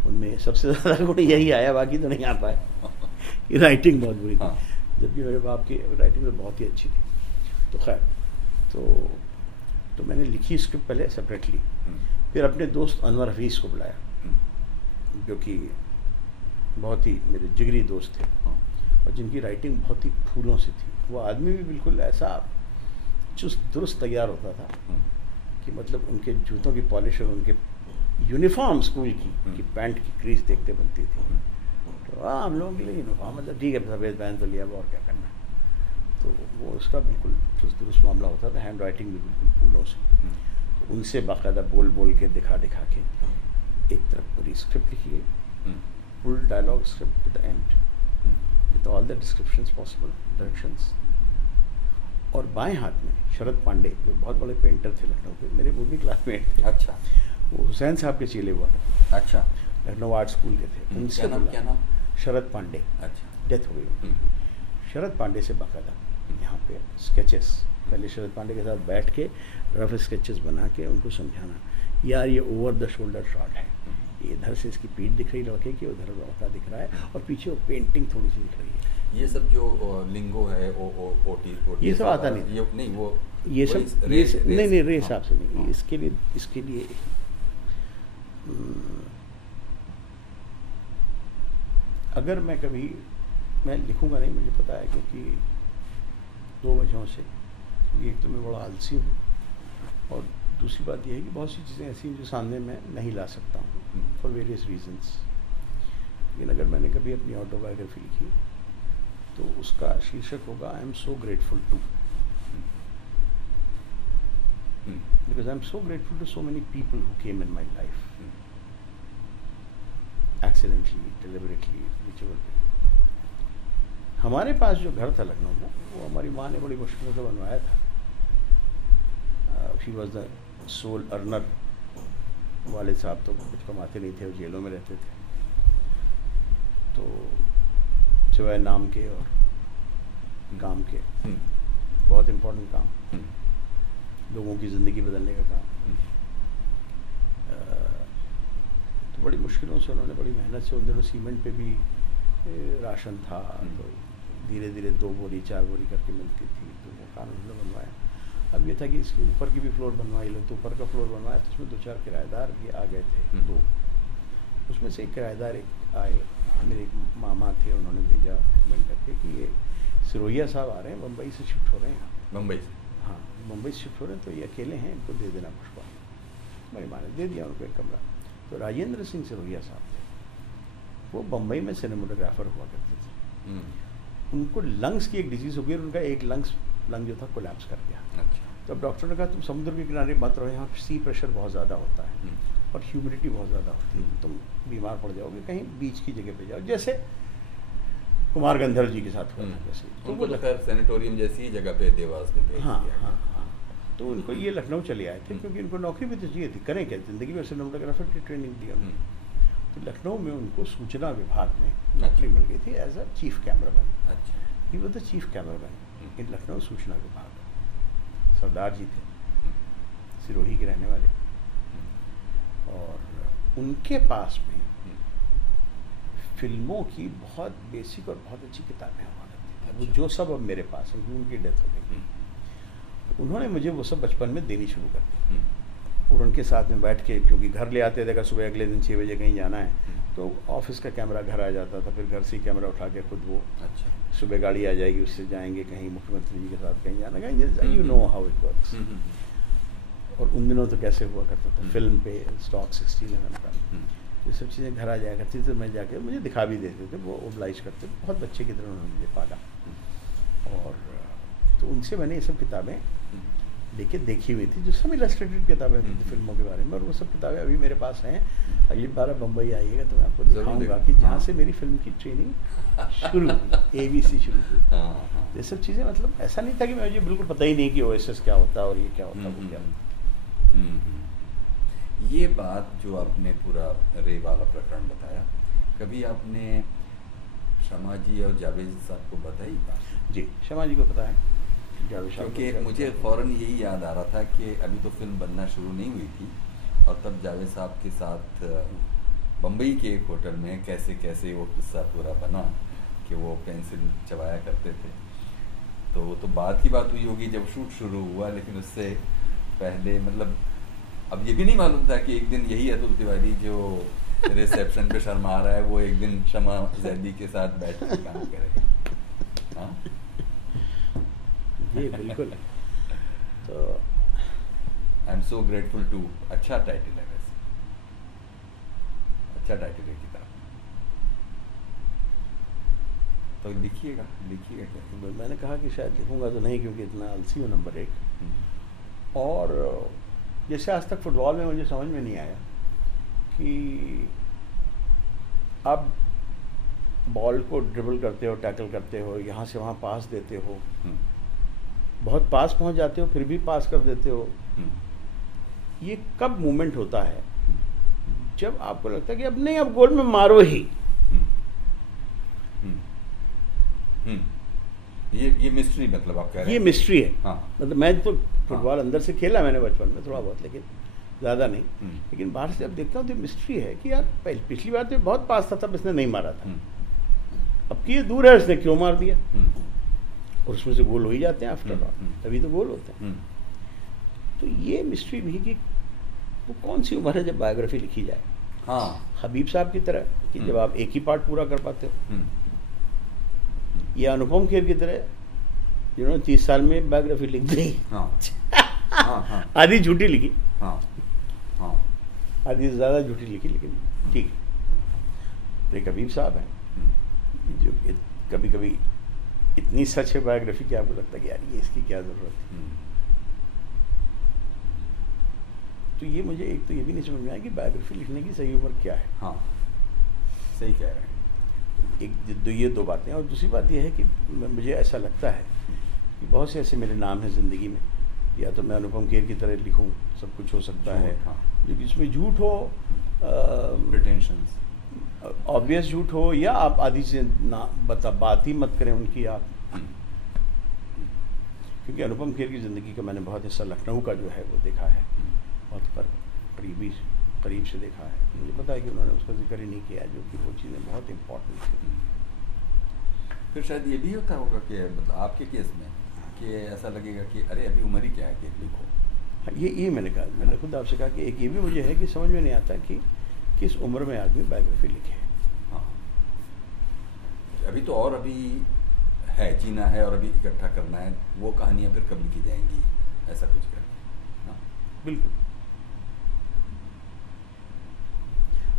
उनमें सबसे ज़्यादा गुण यही आया, बाकी तो नहीं आ पाए कि राइटिंग बहुत बुरी थी। हाँ, जबकि मेरे बाप की राइटिंग तो बहुत ही अच्छी थी। तो खैर, तो मैंने लिखी स्क्रिप्ट पहले सेपरेटली, फिर अपने दोस्त अनवर हफीज़ को बुलाया, जो कि बहुत ही मेरे जिगरी दोस्त थे और जिनकी राइटिंग बहुत ही फूलों से थी। वो आदमी भी बिल्कुल ऐसा चुस्त दुरुस्त तैयार होता था कि मतलब उनके जूतों की पॉलिश और उनके यूनिफॉर्म स्कूल की पैंट की क्रीज देखते बनती थी। तो हम लोगों के लिए यूनिफॉर्म मतलब ठीक है, सफ़ेद पहन तो लिया, और क्या करना। तो वो उसका बिल्कुल चुस्त दुरुस्त मामला होता था, हैंड राइटिंग भी बिल्कुल फूलों से। तो उनसे बाकायदा बोल बोल के दिखा के एक तरफ पूरी स्क्रिप्ट लिखी गई, full dialogue script to the end with all the descriptions possible, directions. और बाएं हाथ में शरद पांडे, जो बहुत बड़े पेंटर थे लखनऊ के, मेरे वो भी क्लासमेट थे। अच्छा, वो हुसैन साहब के चेले हुआ था। अच्छा, लखनऊ आर्ट स्कूल के थे। उनसे क्या नाम? शरद पांडे। अच्छा, डेथ हो गई। शरद पांडे से बाकायदा यहाँ पे स्केचेस, पहले शरद पांडे के साथ बैठ के रफ स्केचेस बना के उनको समझाना, यार ये ओवर द शोल्डर शॉट है, ये इधर से इसकी पीठ दिख रही लड़के की, उधर लड़का दिख रहा है और पीछे वो पेंटिंग थोड़ी सी दिख रही है। ये सब जो लिंगो है, ओटी ये सब आता नहीं, ये नहीं, वो ये सब नहीं रे हिसाब से नहीं। इसके लिए अगर मैं लिखूंगा नहीं, मुझे पता है, क्योंकि दो वजहों से। एक तो मैं बड़ा आलसी हूँ और दूसरी बात यह है कि बहुत सी चीज़ें ऐसी हैं जो सामने मैं नहीं ला सकता हूँ फॉर वेरियस रीजंस। लेकिन अगर मैंने कभी अपनी ऑटोबायोग्राफी लिखी तो उसका शीर्षक होगा I am so grateful to, because I am so grateful to so many people who came in my life, accidentally, deliberately, whichever way. हमारे पास जो घर था लखनऊ में, वो हमारी माँ ने बड़ी मुश्किलों से बनवाया था। She was the soul earner. वालिद साहब तो कुछ कमाते नहीं थे, वो जेलों में रहते थे। तो सिवाय नाम के और काम के, बहुत इम्पोर्टेंट काम, लोगों की ज़िंदगी बदलने का काम। तो बड़ी मुश्किलों से उन्होंने, बड़ी मेहनत से, उन दिनों सीमेंट पे भी राशन था, तो धीरे धीरे 2 बोरी 4 बोरी करके मिलती थी। तो वो काम उन्होंने बनवाया। अब ये था कि इसके ऊपर की भी फ्लोर बनवाई लो, तो ऊपर का फ्लोर बनवाया तो उसमें 2-4 किराएदार भी आ गए थे। 2 उसमें से एक किराएदार एक आए, मेरे एक मामा थे, उन्होंने भेजा रिकमेंड करके कि ये सिरोहिया साहब आ रहे हैं, मुंबई से शिफ्ट हो रहे हैं। मुंबई से? हाँ, मुंबई से शिफ्ट हो रहे हैं, तो ये अकेले हैं, इनको दे देना पुष्पा। मेरी माँ ने दे दिया उनको एक कमरा। तो राजेंद्र सिंह सिरोहिया साहब थे, वो बम्बई में सिनेमाटोग्राफर हुआ करते थे। उनको लंग्स की एक डिजीज़ हो गई और उनका एक लंग जो था कोलैप्स कर गया। अच्छा। तो अब डॉक्टर ने कहा तुम समुद्र के किनारे मत रहो, यहाँ सी प्रेशर बहुत ज़्यादा होता है और ह्यूमिडिटी बहुत ज़्यादा होती है, तुम बीमार पड़ जाओगे, कहीं बीच की जगह पे जाओ, जैसे कुमार गंधर्व जी के साथ हुआ था। जैसे तो वो सैनिटोरियम जैसी जगह पे देवास में भेज हाँ दिया। हाँ। तो उनको ये लखनऊ चले आए थे, क्योंकि उनको नौकरी भी तो चाहिए थी, करें क्या ज़िंदगी में, सिनेमाटोग्राफर की ट्रेनिंग दी उन्होंने। तो लखनऊ में उनको सूचना विभाग में नौकरी मिल गई थी एज अ चीफ कैमरामैन। अच्छा। He was the chief cameraman in Lucknow सूचना विभाग। सरदार जी थे, सिरोही के रहने वाले, और उनके पास में फिल्मों की बहुत बेसिक और बहुत अच्छी किताबें हुआ करती थी। वो जो सब अब मेरे पास है, उनकी डेथ हो गई। तो उन्होंने मुझे वो सब बचपन में देनी शुरू कर दी। और उनके साथ में बैठ के, क्योंकि घर ले आते थे, अगर सुबह अगले दिन 6 बजे कहीं जाना है तो ऑफिस का कैमरा घर आ जाता था, फिर घर से ही कैमरा उठा के खुद वो अच्छा सुबह गाड़ी आ जाएगी, उससे जाएंगे कहीं मुख्यमंत्री जी के साथ कहीं जाना, कहीं you know how it works. और उन दिनों तो कैसे हुआ करता था, फिल्म पे स्टॉक 16 mm का, ये सब चीज़ें घर आ जाया करती थी, मैं जाके मुझे दिखा भी देते थे, वो ओब्लाइज करते, बहुत बच्चे की तरह उन्होंने मुझे पाला। और तो उनसे मैंने ये सब किताबें लेके देखी हुई थी, जो सब इलस्ट्रेटेड किताबें थी फिल्मों के बारे में, और वो सब किताबें अभी मेरे पास हैं। अगली बार बम्बई आइएगा तो मैं आपको दिखाऊंगा कि जहाँ से मेरी फिल्म की ट्रेनिंग शुरू हुई, ABC शुरू हुई। ये सब चीज़ें, मतलब ऐसा नहीं था कि मुझे बिल्कुल पता ही नहीं कि OSS क्या होता है और ये क्या होता है, वो क्या होता। ये बात जो आपने पूरा रे वाला प्रकरण बताया, कभी आपने शमा जी और जावेद साहब को बताई बात? जी, शमा जी को पता है, जावेद साहब क्योंकि को मुझे फ़ौरन यही याद आ रहा था कि अभी तो फिल्म बनना शुरू नहीं हुई थी, और तब जावेद साहब के साथ बम्बई के एक होटल में कैसे कैसे वो किस्सा पूरा बना कि वो पेंसिल चबाया करते थे। तो वो तो बाद की बात हुई होगी जब शूट शुरू हुआ, लेकिन उससे पहले मतलब अब ये भी नहीं मालूम था कि एक दिन यही अतुल तिवारी जो रिसेप्शन पे शर्मा रहा है, वो एक दिन शमा जैदी के साथ बैठ कर काम करेगा। हाँ जी बिल्कुल। तो I am so grateful to, अच्छा टाइटल है वैसे, अच्छा टाइटल है किताब, तो लिखिएगा क्या? मैंने कहा कि शायद लिखूंगा तो नहीं, क्योंकि इतना आलसी हूँ नंबर 1, और जैसे आज तक फुटबॉल में मुझे समझ में नहीं आया कि आप बॉल को ड्रिबल करते हो, टैकल करते हो, यहाँ से वहाँ पास देते हो, बहुत पास पहुँच जाते हो, फिर भी पास कर देते हो। ये कब मूवमेंट होता है जब आपको लगता है कि अब नहीं, अब गोल में मारो ही। ये मिस्ट्री, मतलब आप कह रहे हैं? ये मिस्ट्री है। हाँ। मतलब मैं तो फुटबॉल अंदर से खेला मैंने बचपन में थोड़ा बहुत, लेकिन ज़्यादा नहीं। लेकिन बाहर से अब देखता हूँ तो मिस्ट्री है कि यार पिछली बार तो बहुत पास था, तब इसने नहीं मारा था, अब कि ये दूर है, इसने क्यों मार दिया? और उसमें से गोल हो ही जाते हैं आफ्टर ऑल, तभी तो गोल होते हैं। तो ये मिस्ट्री भी कि वो कौन सी उम्र है जब बायोग्राफी लिखी जाए। हाँ, हबीब साहब की तरह कि जब आप एक ही पार्ट पूरा कर पाते हो, या अनुपम खेर की तरह जिन्होंने 30 साल में बायोग्राफी लिख दी। आधी झूठी लिखी, आधी ज़्यादा झूठी लिखी, लेकिन ठीक है। एक हबीब साहब हैं जो कभी कभी इतनी सच है बायोग्राफी कि आपको लगता है कि यार ये इसकी क्या ज़रूरत है। तो ये मुझे एक तो ये भी नहीं समझ में आया कि बायोग्राफी लिखने की सही उम्र क्या है। हाँ, सही कह रहे हैं। एक ये दो बातें, और दूसरी बात यह है कि मुझे ऐसा लगता है कि बहुत से ऐसे मेरे नाम हैं ज़िंदगी में, या तो मैं अनुपम खेर की तरह लिखूं, सब कुछ हो सकता है, जो कि इसमें झूठ हो, प्रिटेंशंस, ऑब्वियस झूठ हो, या आप आदि से ना बात ही मत करें उनकी आप। क्योंकि अनुपम खेर की ज़िंदगी का मैंने बहुत हिस्सा लखनऊ का जो है वो देखा है, बहुत करीब से देखा है। मुझे पता है कि उन्होंने उसका जिक्र ही नहीं किया, जो कि वो चीज़ें बहुत इम्पोर्टेंट थी। फिर शायद ये भी होता होगा कि मतलब आपके केस में कि ऐसा लगेगा कि अरे अभी उम्र ही क्या है कि लिखो। हाँ, ये मैंने कहा, मैंने खुद आपसे कहा कि एक ये भी मुझे है कि समझ में नहीं आता कि किस उम्र में आदमी बायोग्राफी लिखे। हाँ, अभी तो और अभी है, जीना है और अभी इकट्ठा करना है, वो कहानियाँ फिर कब लिखी जाएंगी, ऐसा कुछ करके। हाँ, बिल्कुल।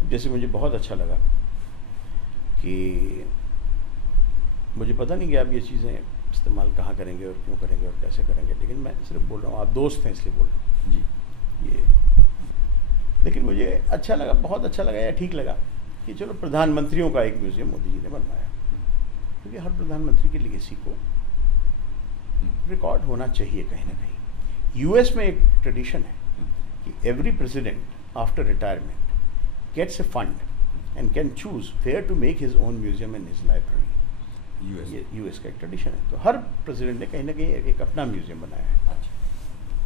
जैसे मुझे बहुत अच्छा लगा कि मुझे पता नहीं कि आप ये चीज़ें इस्तेमाल कहाँ करेंगे और क्यों करेंगे और कैसे करेंगे, लेकिन मैं सिर्फ बोल रहा हूँ, आप दोस्त हैं इसलिए बोल रहा हूँ जी। ये लेकिन मुझे अच्छा लगा, बहुत अच्छा लगा या ठीक लगा कि चलो प्रधानमंत्रियों का एक म्यूज़ियम मोदी जी ने बनवाया, क्योंकि हर प्रधानमंत्री की लेगेसी को रिकॉर्ड होना चाहिए कहीं ना कहीं। US में एक ट्रेडिशन है कि every president after retirement gets a fund and can choose where to make his own museum and his library। ये US का एक ट्रेडिशन है। तो हर प्रेसिडेंट ने कहीं ना कहीं एक अपना म्यूजियम बनाया है। अच्छा।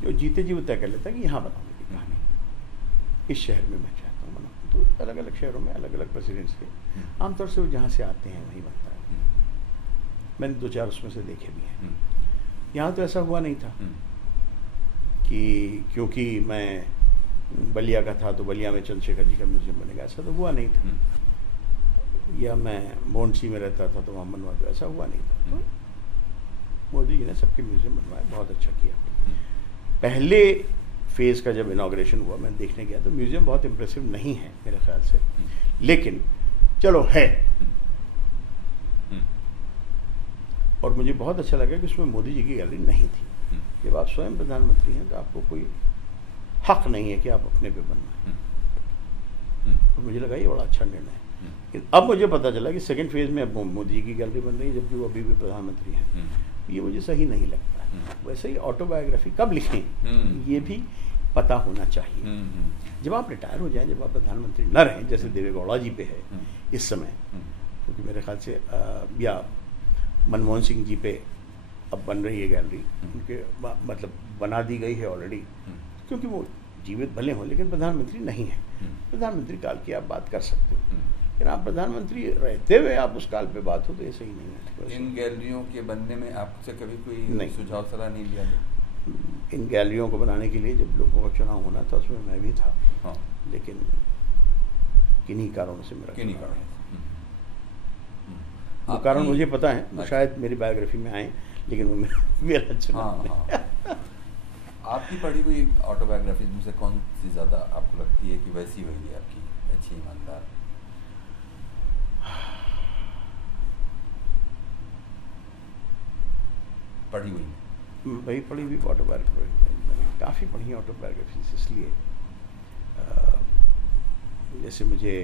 जो जीते जी वो तय कर लेता है कि यहाँ बनाऊंगी कहानी, इस शहर में मैं चाहता हूँ बनाऊँ। तो अलग अलग शहरों में अलग अलग प्रेसिडेंट्स के आमतौर से वो जहाँ से आते हैं वहीं बनता है। मैंने 2-4 उसमें से देखे भी हैं। यहाँ तो ऐसा हुआ नहीं था कि क्योंकि मैं बलिया का था तो बलिया में चंद्रशेखर जी का म्यूजियम बनेगा, ऐसा तो हुआ नहीं था। या मैं मोन्सी में रहता था तो वहाँ बनवा दो, ऐसा हुआ नहीं था। तो मोदी जी ने सबके म्यूजियम बनवाए, बहुत अच्छा किया। पहले फेज़ का जब इनाग्रेशन हुआ मैं देखने गया तो म्यूजियम बहुत इम्प्रेसिव नहीं है मेरे ख्याल से, लेकिन चलो है। और मुझे बहुत अच्छा लगा कि उसमें मोदी जी की गैलरी नहीं थी। जब आप स्वयं प्रधानमंत्री हैं तो आपको कोई हक नहीं है कि आप अपने पे बनवाएं। तो मुझे लगा ये बड़ा अच्छा निर्णय है। लेकिन अब मुझे पता चला कि सेकंड फेज़ में अब मोदी जी की गैलरी बन रही है, जबकि वो अभी भी प्रधानमंत्री हैं। ये मुझे सही नहीं लगता है। वैसे ही ऑटोबायोग्राफी कब लिखें ये भी पता होना चाहिए। जब आप रिटायर हो जाएं, जब आप प्रधानमंत्री न रहें, जैसे देवेगौड़ा जी पे है इस समय, क्योंकि मेरे ख्याल से या मनमोहन सिंह जी पे अब बन रही है गैलरी, उनके मतलब बना दी गई है ऑलरेडी, क्योंकि वो जीवित भले हों लेकिन प्रधानमंत्री नहीं है। प्रधानमंत्री काल की आप बात कर सकते हो, लेकिन आप प्रधानमंत्री रहते हुए आप उस काल पे बात हो तो ये सही नहीं है। इन गैलरियों के बनने में आपसे कभी कोई सुझाव सलाह नहीं लिया गया? इन गैलरियों को बनाने के लिए जब लोगों का चुनाव होना था उसमें मैं भी था। हाँ। लेकिन किन्हीं कारणों से मेरा किन्हीं कारण वो कारण मुझे पता है, वो शायद मेरी बायोग्राफी में आए, लेकिन वो मेरा चुनाव नहीं। आपकी पढ़ी हुई ऑटोबायोग्राफी में से कौन सी ज़्यादा आपको लगती है कि वैसी होगी आपकी, अच्छी, ईमानदार? पढ़ी हुई वही पढ़ी हुई ऑटोबायोग्राफी मैंने काफ़ी पढ़ी है ऑटोबायोग्राफीज, इसलिए जैसे मुझे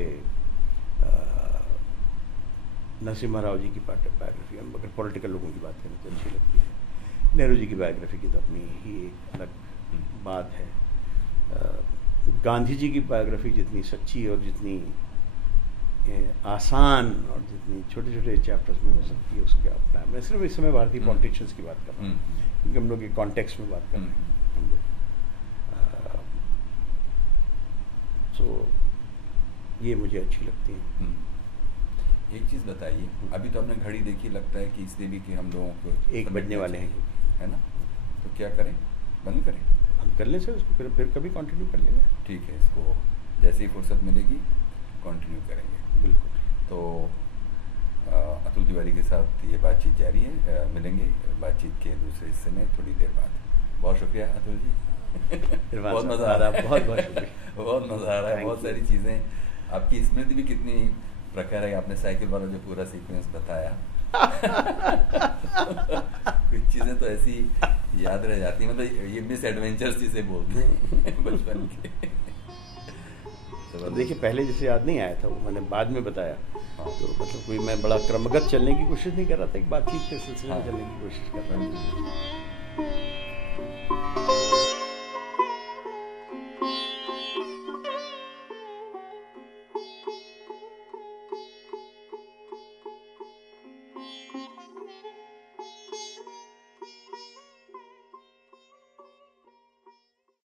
नरसिम्हा राव जी की बायोग्राफी, अगर पॉलिटिकल लोगों की बात करें तो अच्छी लगती है। नेहरू जी की बायोग्राफी की तो अपनी ही एक अलग बात है। गांधी जी की बायोग्राफी जितनी सच्ची और जितनी आसान और जितनी छोटे छोटे चैप्टर्स में हो सकती है उसके अपना, मैं सिर्फ इस समय भारतीय पॉलिटिशियंस की बात कर रहा हूँ, क्योंकि हम लोग एक कॉन्टेक्स्ट में बात कर रहे हैं हम लोग। तो ये मुझे अच्छी लगती है। एक चीज़ बताइए, अभी तो आपने घड़ी देखी, लगता है कि इसलिए भी कि हम लोगों को 1 बजने वाले हैं, है ना? तो क्या करें, बंद करें? हम कर लें सर उसको, फिर कभी कंटिन्यू कर लेंगे। ठीक है, इसको जैसे ही फुर्सत मिलेगी कंटिन्यू करेंगे। बिल्कुल। तो अतुल तिवारी के साथ ये बातचीत जारी है, मिलेंगे बातचीत के दूसरे हिस्से में थोड़ी देर बाद। बहुत शुक्रिया अतुल जी। बहुत मज़ा आ रहा है, बहुत बहुत शुक्रिया। बहुत मज़ा आ रहा है, बहुत सारी चीज़ें, आपकी स्मृति भी कितनी प्रकार है, आपने साइकिल वाला जो पूरा सीक्वेंस बताया। कुछ चीज़ें तो ऐसी याद रह जाती हैं, मतलब ये मिस एडवेंचर्स जिसे बोलते हैं बचपन के। तो देखिए पहले जैसे याद नहीं आया था, वो मैंने बाद में बताया। तो मतलब कोई मैं बड़ा क्रमगत चलने की कोशिश नहीं कर रहा था, एक बातचीत के सिलसिले में चलने की कोशिश कर रहा था।